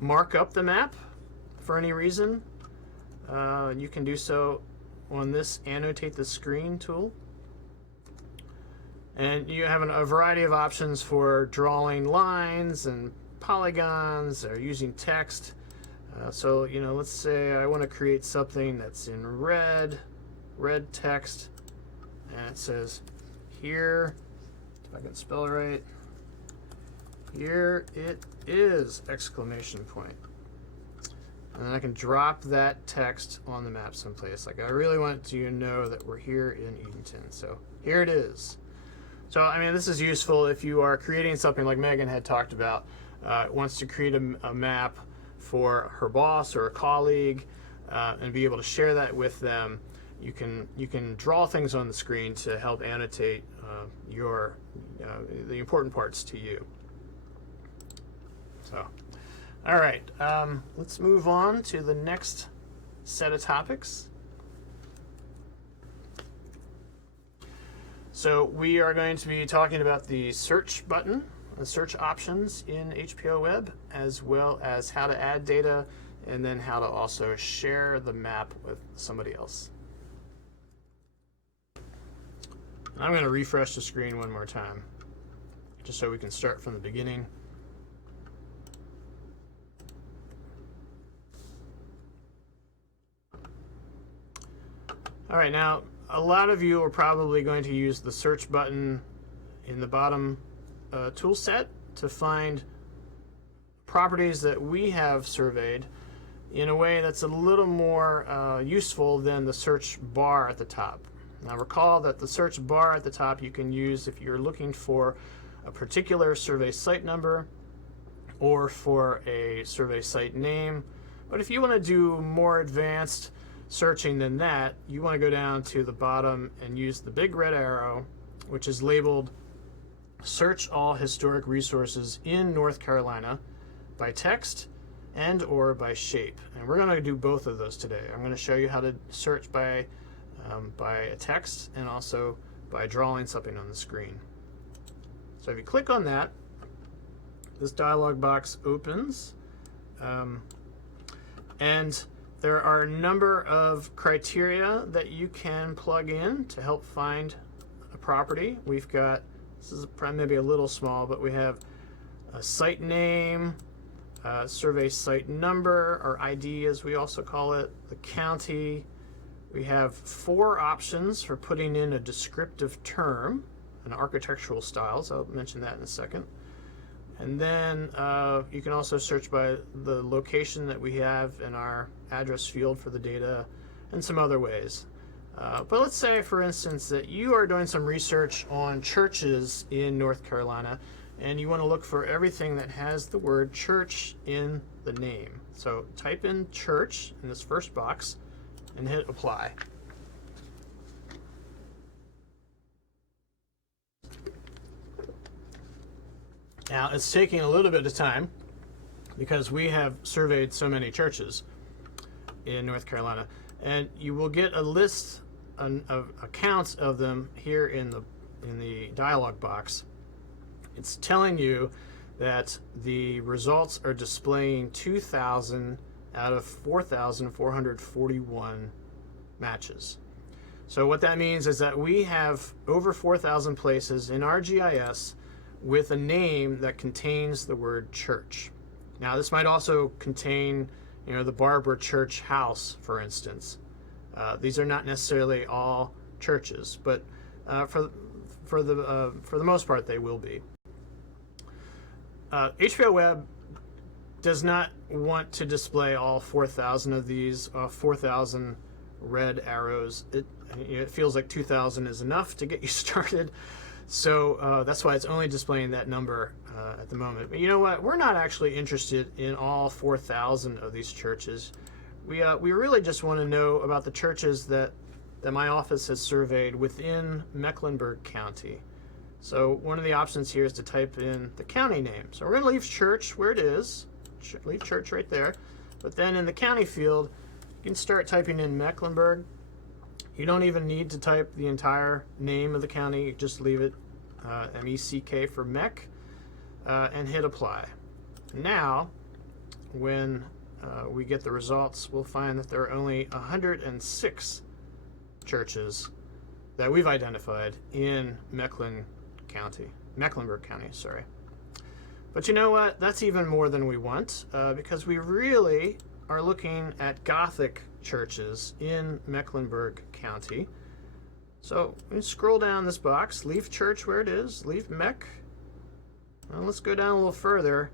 mark up the map for any reason, you can do so on this Annotate the Screen tool. And you have a variety of options for drawing lines and polygons or using text. So, let's say I want to create something that's in red text, and it says here, if I can spell it right, here it is, exclamation point. And then I can drop that text on the map someplace. Like I really want you to know that we're here in Edenton. So here it is. So, this is useful if you are creating something like Megan had talked about, wants to create a map for her boss or a colleague and be able to share that with them. You can draw things on the screen to help annotate the important parts to you. So, all right, let's move on to the next set of topics. So we are going to be talking about the search button, the search options in HPOWEB, as well as how to add data and then how to also share the map with somebody else. I'm going to refresh the screen one more time, just so we can start from the beginning. All right, now a lot of you are probably going to use the search button in the bottom tool set to find properties that we have surveyed in a way that's a little more useful than the search bar at the top. Now recall that the search bar at the top you can use if you're looking for a particular survey site number or for a survey site name. But if you want to do more advanced searching than that, you want to go down to the bottom and use the big red arrow, which is labeled Search All Historic Resources in North Carolina by text and or by shape. And we're going to do both of those today. I'm going to show you how to search by a text and also by drawing something on the screen. So if you click on that, this dialog box opens, and there are a number of criteria that you can plug in to help find a property. We've got, this is maybe a little small, but we have a site name, survey site number, or ID as we also call it, the county. We have 4 options for putting in a descriptive term, an architectural styles. I'll mention that in a second. And then you can also search by the location that we have in our address field for the data and some other ways. But let's say, for instance, that you are doing some research on churches in North Carolina and you want to look for everything that has the word church in the name. So type in church in this first box and hit apply. Now it's taking a little bit of time because we have surveyed so many churches in North Carolina, and you will get a list of accounts of them here in the dialog box. It's telling you that the results are displaying 2,000 out of 4,441 matches. So what that means is that we have over 4,000 places in our GIS with a name that contains the word church. Now this might also contain, the Barbara Church House, for instance. These are not necessarily all churches, but for the most part they will be. HPOWEB does not want to display all 4,000 of these 4,000 red arrows. It feels like 2,000 is enough to get you started. So that's why it's only displaying that number at the moment. But you know what? We're not actually interested in all 4,000 of these churches. We really just want to know about the churches that my office has surveyed within Mecklenburg County. So one of the options here is to type in the county name. So we're going to leave church where it is. Leave church right there. But then in the county field, you can start typing in Mecklenburg. You don't even need to type the entire name of the county. You just leave it MECK for Mech and hit apply. Now, when we get the results, we'll find that there are only 106 churches that we've identified in Mecklenburg County, sorry. But you know what? That's even more than we want because we really are looking at Gothic churches in Mecklenburg County. So we scroll down this box, leave church where it is, leave Mech. Well, let's go down a little further.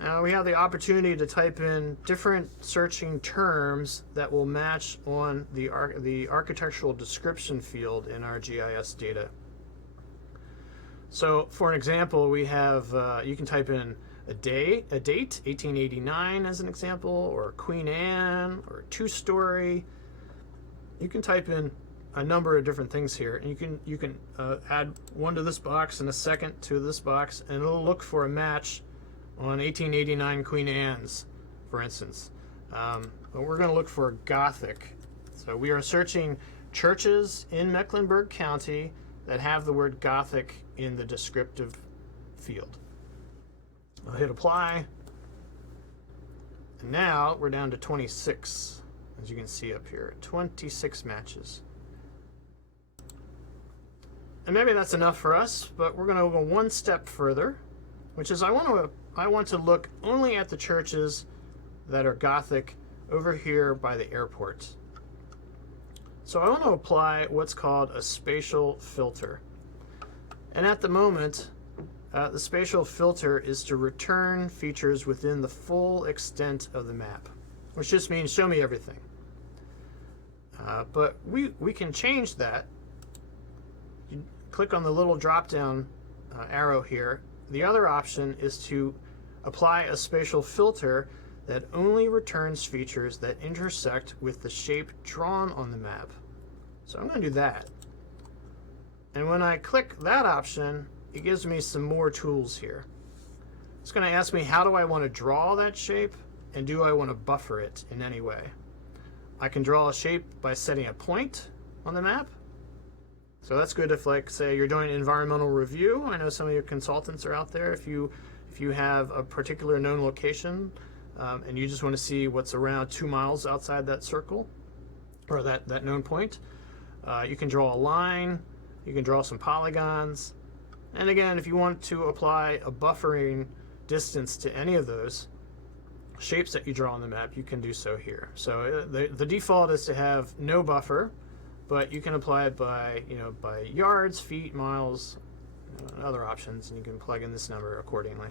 Now we have the opportunity to type in different searching terms that will match on the architectural description field in our GIS data. So for an example, we have, you can type in a date, 1889 as an example, or Queen Anne, or 2-story. You can type in a number of different things here, and you can add one to this box and a second to this box, and it'll look for a match on 1889 Queen Anne's, for instance. But we're going to look for Gothic. So we are searching churches in Mecklenburg County that have the word Gothic in the descriptive field. I'll hit apply. And now we're down to 26, as you can see up here, 26 matches. And maybe that's enough for us, but we're going to go one step further, which is I want to look only at the churches that are Gothic over here by the airport. So I want to apply what's called a spatial filter. And at the moment, the spatial filter is to return features within the full extent of the map. which just means show me everything. But we can change that. You click on the little drop-down arrow here. The other option is to apply a spatial filter that only returns features that intersect with the shape drawn on the map. So I'm going to do that. And when I click that option, it gives me some more tools here. It's going to ask me, how do I want to draw that shape, and do I want to buffer it in any way? I can draw a shape by setting a point on the map. So that's good if, like, say you're doing environmental review. I know some of your consultants are out there. If you have a particular known location and you just want to see what's around 2 miles outside that circle or that known point, you can draw a line, you can draw some polygons. And again, if you want to apply a buffering distance to any of those shapes that you draw on the map, you can do so here. So the default is to have no buffer, but you can apply it by yards, feet, miles, other options, and you can plug in this number accordingly.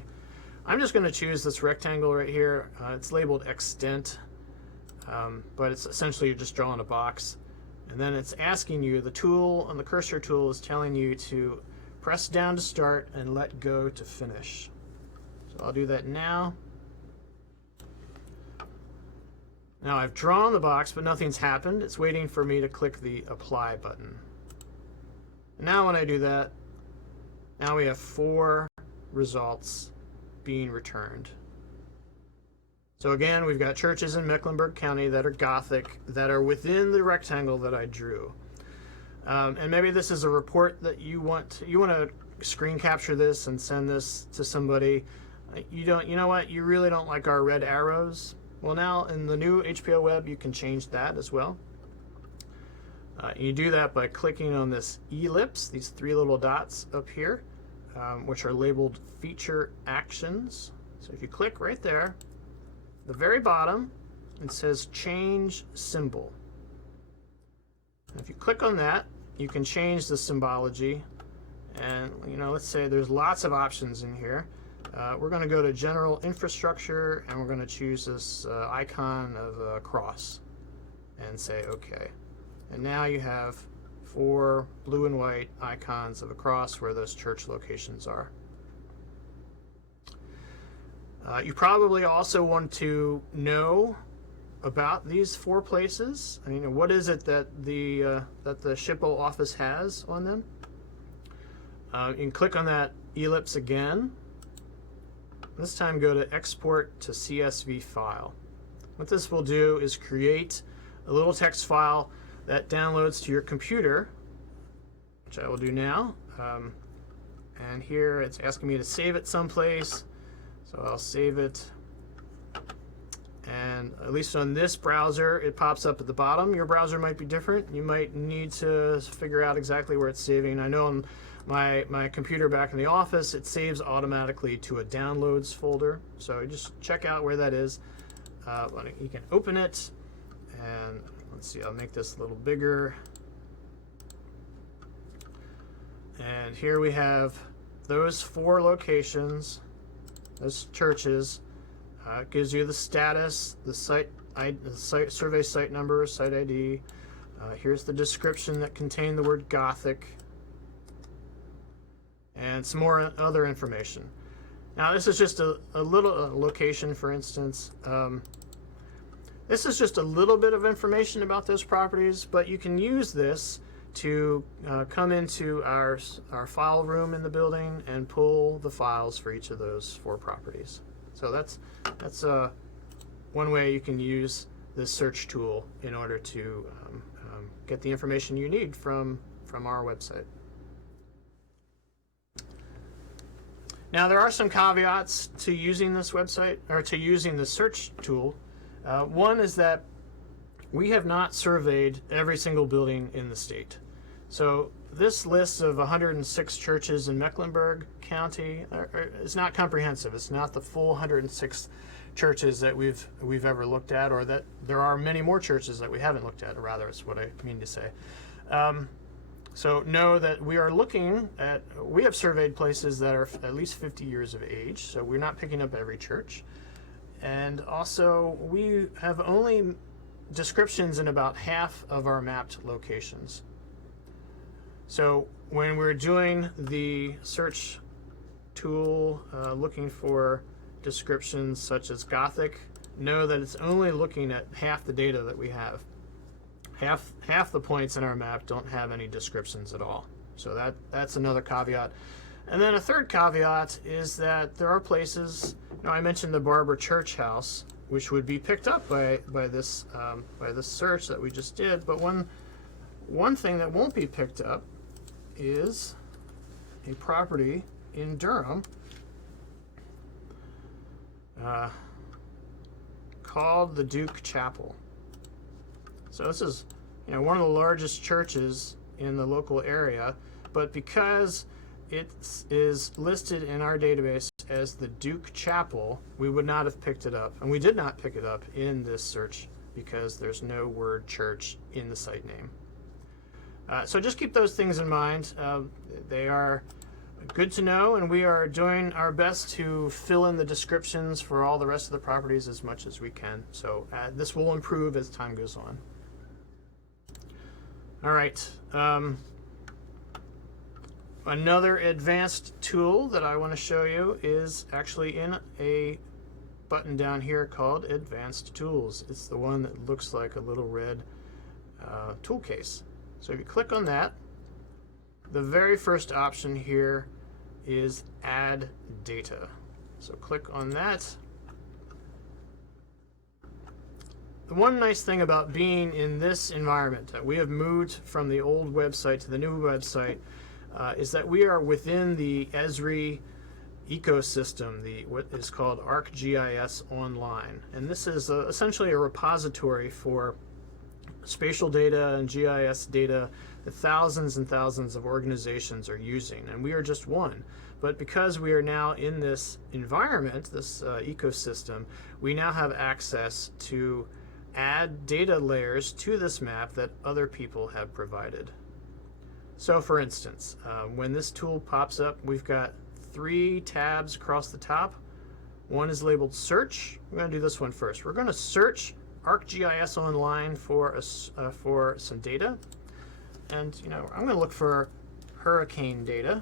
I'm just going to choose this rectangle right here. It's labeled extent, but it's essentially you're just drawing a box, and then it's asking you, the tool on the cursor tool is telling you to press down to start and let go to finish. So I'll do that now. Now I've drawn the box, but nothing's happened. It's waiting for me to click the apply button. Now when I do that, now we have 4 results being returned. So again, we've got churches in Mecklenburg County that are Gothic, that are within the rectangle that I drew. And maybe this is a report that you want to screen capture this and send this to somebody. You know what? You really don't like our red arrows. Well, now in the new HPOWEB, you can change that as well. You do that by clicking on this ellipse, these 3 little dots up here, which are labeled feature actions. So if you click right there, the very bottom, it says change symbol. And if you click on that, you can change the symbology. And let's say there's lots of options in here. We're going to go to General Infrastructure, and we're going to choose this icon of a cross and say OK. And now you have 4 blue and white icons of a cross where those church locations are. You probably also want to know about these 4 places. What is it that the SHPO office has on them? You can click on that ellipse again. This time go to Export to CSV File. What this will do is create a little text file that downloads to your computer, which I will do now. And here it's asking me to save it someplace. So I'll save it. And at least on this browser, it pops up at the bottom. Your browser might be different. You might need to figure out exactly where it's saving. I know on my computer back in the office, it saves automatically to a downloads folder. So just check out where that is. You can open it, and let's see, I'll make this a little bigger. And here we have those 4 locations, those churches. It gives you the status, the survey site number, site ID. Here's the description that contained the word Gothic, and some more other information. Now this is just a little location, for instance. This is just a little bit of information about those properties, but you can use this to come into our file room in the building and pull the files for each of those 4 properties. So that's one way you can use this search tool in order to get the information you need from our website. Now there are some caveats to using this website, or to using the search tool. One is that we have not surveyed every single building in the state. So this list of 106 churches in Mecklenburg County is not comprehensive. It's not the full 106 churches that we've ever looked at, or that there are many more churches that we haven't looked at, or rather, is what I mean to say. So know that we have surveyed places that are at least 50 years of age, so we're not picking up every church. And also, we have only descriptions in about half of our mapped locations. So when we're doing the search tool looking for descriptions such as Gothic, know that it's only looking at half the data that we have. Half the points in our map don't have any descriptions at all. So that's another caveat. And then a third caveat is that there are places, I mentioned the Barber Church House, which would be picked up by this search that we just did. But one thing that won't be picked up is a property in Durham called the Duke Chapel. So this is one of the largest churches in the local area, but because it is listed in our database as the Duke Chapel, we would not have picked it up. And we did not pick it up in this search because there's no word church in the site name. So just keep those things in mind. They are good to know, and we are doing our best to fill in the descriptions for all the rest of the properties as much as we can. So this will improve as time goes on. All right. Another advanced tool that I want to show you is actually in a button down here called Advanced Tools. It's the one that looks like a little red tool case. So if you click on that, the very first option here is Add Data. So click on that. The one nice thing about being in this environment that we have moved from the old website to the new website is that we are within the Esri ecosystem, what is called Arcgis Online. And this is essentially a repository for spatial data and GIS data that thousands and thousands of organizations are using. And we are just one. But because we are now in this environment, this ecosystem, we now have access to add data layers to this map that other people have provided. So for instance, when this tool pops up, we've got 3 tabs across the top. One is labeled Search. We're going to do this one first. We're going to search ArcGIS Online for some data. And I'm going to look for hurricane data.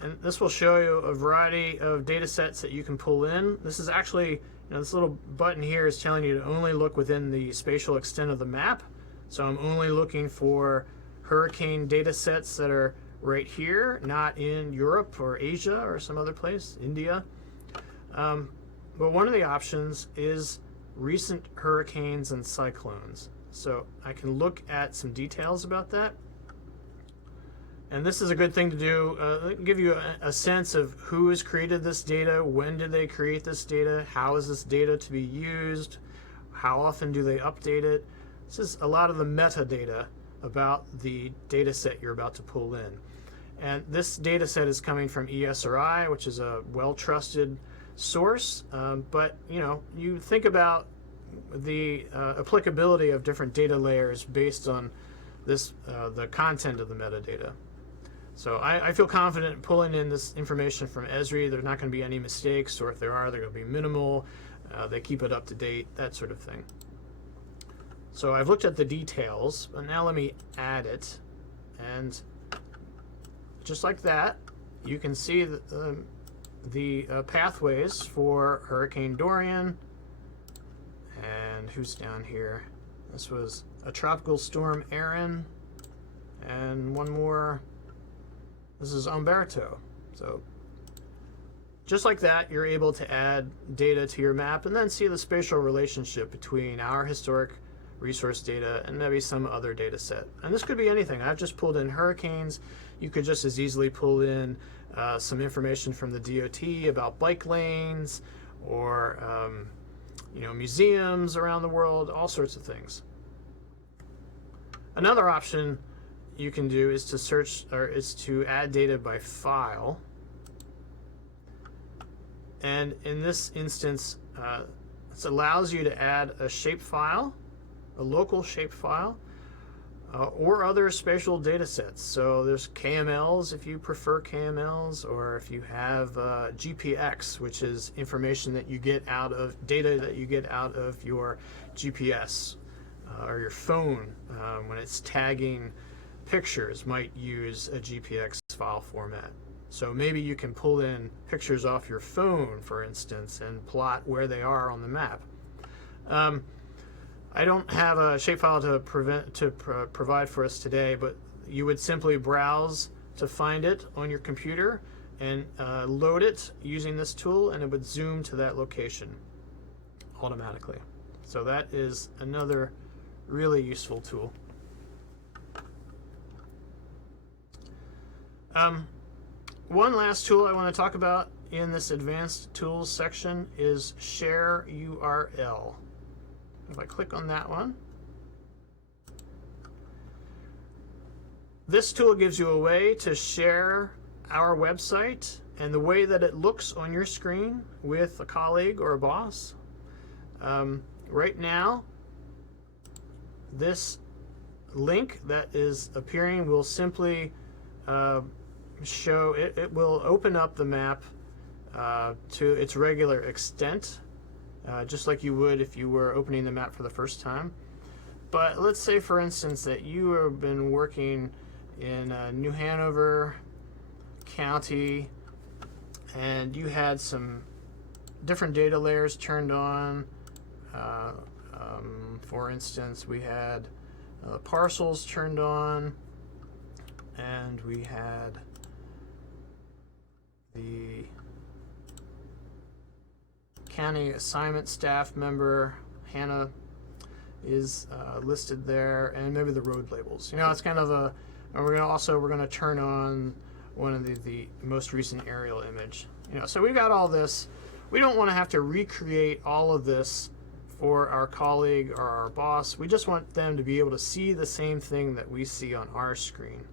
And this will show you a variety of data sets that you can pull in. This is actually, this little button here is telling you to only look within the spatial extent of the map. So I'm only looking for hurricane data sets that are right here, not in Europe or Asia or some other place, India. But one of the options is recent hurricanes and cyclones. So I can look at some details about that. And this is a good thing to do, give you a sense of who has created this data, when did they create this data, how is this data to be used, how often do they update it. This is a lot of the metadata about the data set you're about to pull in. And this data set is coming from ESRI, which is a well-trusted source, but you think about the applicability of different data layers based on this, the content of the metadata. So I feel confident pulling in this information from Esri. There's not going to be any mistakes, or if there are, they're going to be minimal. They keep it up to date, that sort of thing. So I've looked at the details, but now let me add it. And just like that, you can see the pathways for Hurricane Dorian. And who's down here? This was a Tropical Storm Erin. And one more. This is Umberto. So just like that, you're able to add data to your map and then see the spatial relationship between our historic resource data and maybe some other data set. And this could be anything. I've just pulled in hurricanes. You could just as easily pull in some information from the DOT about bike lanes or museums around the world, all sorts of things. Another option you can do is to search, or is to add data by file. And in this instance, this allows you to add a shapefile, a local shapefile, or other spatial data sets. So there's KMLs if you prefer KMLs, or if you have GPX, which is information that you get out of, data that you get out of your GPS or your phone when it's tagging pictures, might use a GPX file format. So maybe you can pull in pictures off your phone, for instance, and plot where they are on the map. I don't have a shapefile to provide for us today, but you would simply browse to find it on your computer and load it using this tool, and it would zoom to that location automatically. So that is another really useful tool. One last tool I want to talk about in this advanced tools section is share URL. If I click on that one, this tool gives you a way to share our website and the way that it looks on your screen with a colleague or a boss. Right now, this link that is appearing will simply show, it will open up the map to its regular extent, just like you would if you were opening the map for the first time. But let's say, for instance, that you have been working in New Hanover County and you had some different data layers turned on. For instance, we had parcels turned on, and we had the county assignment staff member, Hannah, is listed there, and maybe the road labels. You know, it's kind of a, and we're gonna turn on one of the most recent aerial image. You know, so we've got all this. We don't want to have to recreate all of this for our colleague or our boss. We just want them to be able to see the same thing that we see on our screen.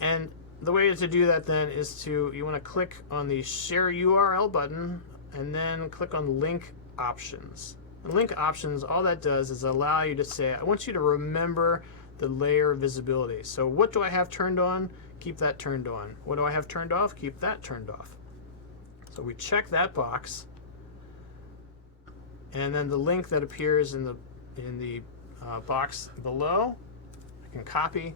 And the way to do that then is you want to click on the Share URL button and then click on Link Options. And Link Options, all that does is allow you to say, I want you to remember the layer visibility. So what do I have turned on? Keep that turned on. What do I have turned off? Keep that turned off. So we check that box, and then the link that appears in the box below, I can copy.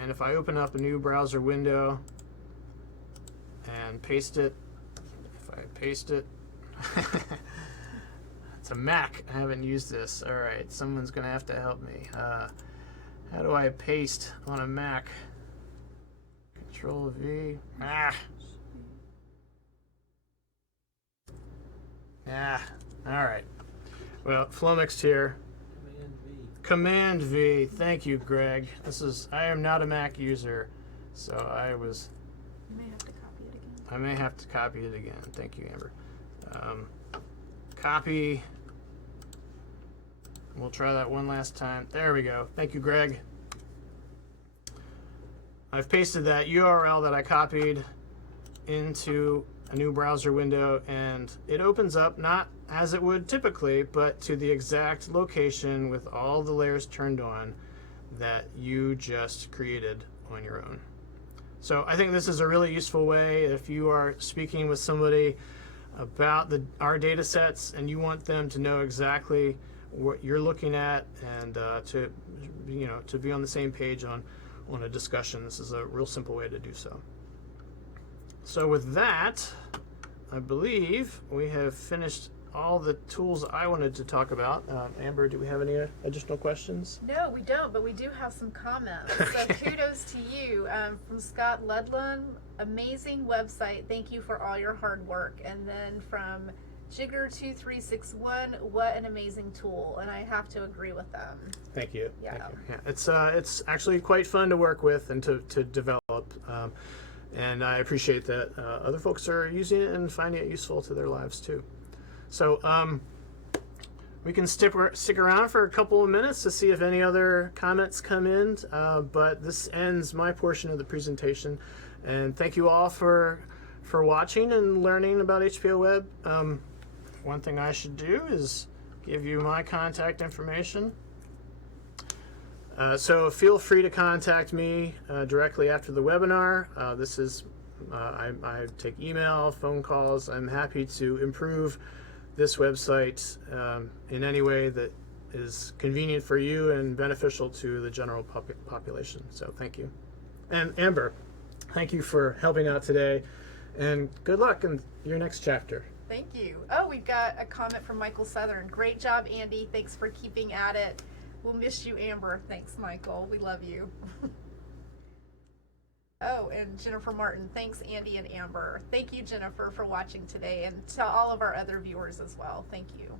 And if I open up a new browser window and paste it, if I paste it, it's a Mac. I haven't used this. All right, someone's going to have to help me. How do I paste on a Mac? Control V. All right. Well, flummoxed here. Command V. Thank you, Greg. I am not a Mac user, so You may have to copy it again. I may have to copy it again. Thank you, Amber. Copy. We'll try that one last time. There we go. Thank you, Greg. I've pasted that URL that I copied into a new browser window, and it opens up not as it would typically, but to the exact location with all the layers turned on that you just created on your own. So I think this is a really useful way if you are speaking with somebody about our data sets and you want them to know exactly what you're looking at, and to be on the same page on a discussion. This is a real simple way to do so. So with that, I believe we have finished all the tools I wanted to talk about. Amber, do we have any additional questions? No, we don't, but we do have some comments. So kudos to you from Scott Ludlum. Amazing website. Thank you for all your hard work. And then from Jigger2361, what an amazing tool. And I have to agree with them. Thank you. Yeah. Thank you. Yeah, it's actually quite fun to work with and to develop. And I appreciate that other folks are using it and finding it useful to their lives too. So we can stick around for a couple of minutes to see if any other comments come in, but this ends my portion of the presentation. And thank you all for watching and learning about HPOWEB. One thing I should do is give you my contact information. So feel free to contact me directly after the webinar. I take email, phone calls. I'm happy to improve this website in any way that is convenient for you and beneficial to the general population. So thank you. And Amber, thank you for helping out today, and good luck in your next chapter. Thank you. Oh, we've got a comment from Michael Southern. Great job, Andy. Thanks for keeping at it. We'll miss you, Amber. Thanks, Michael. We love you. Oh, and Jennifer Martin. Thanks, Andy and Amber. Thank you, Jennifer, for watching today, and to all of our other viewers as well. Thank you.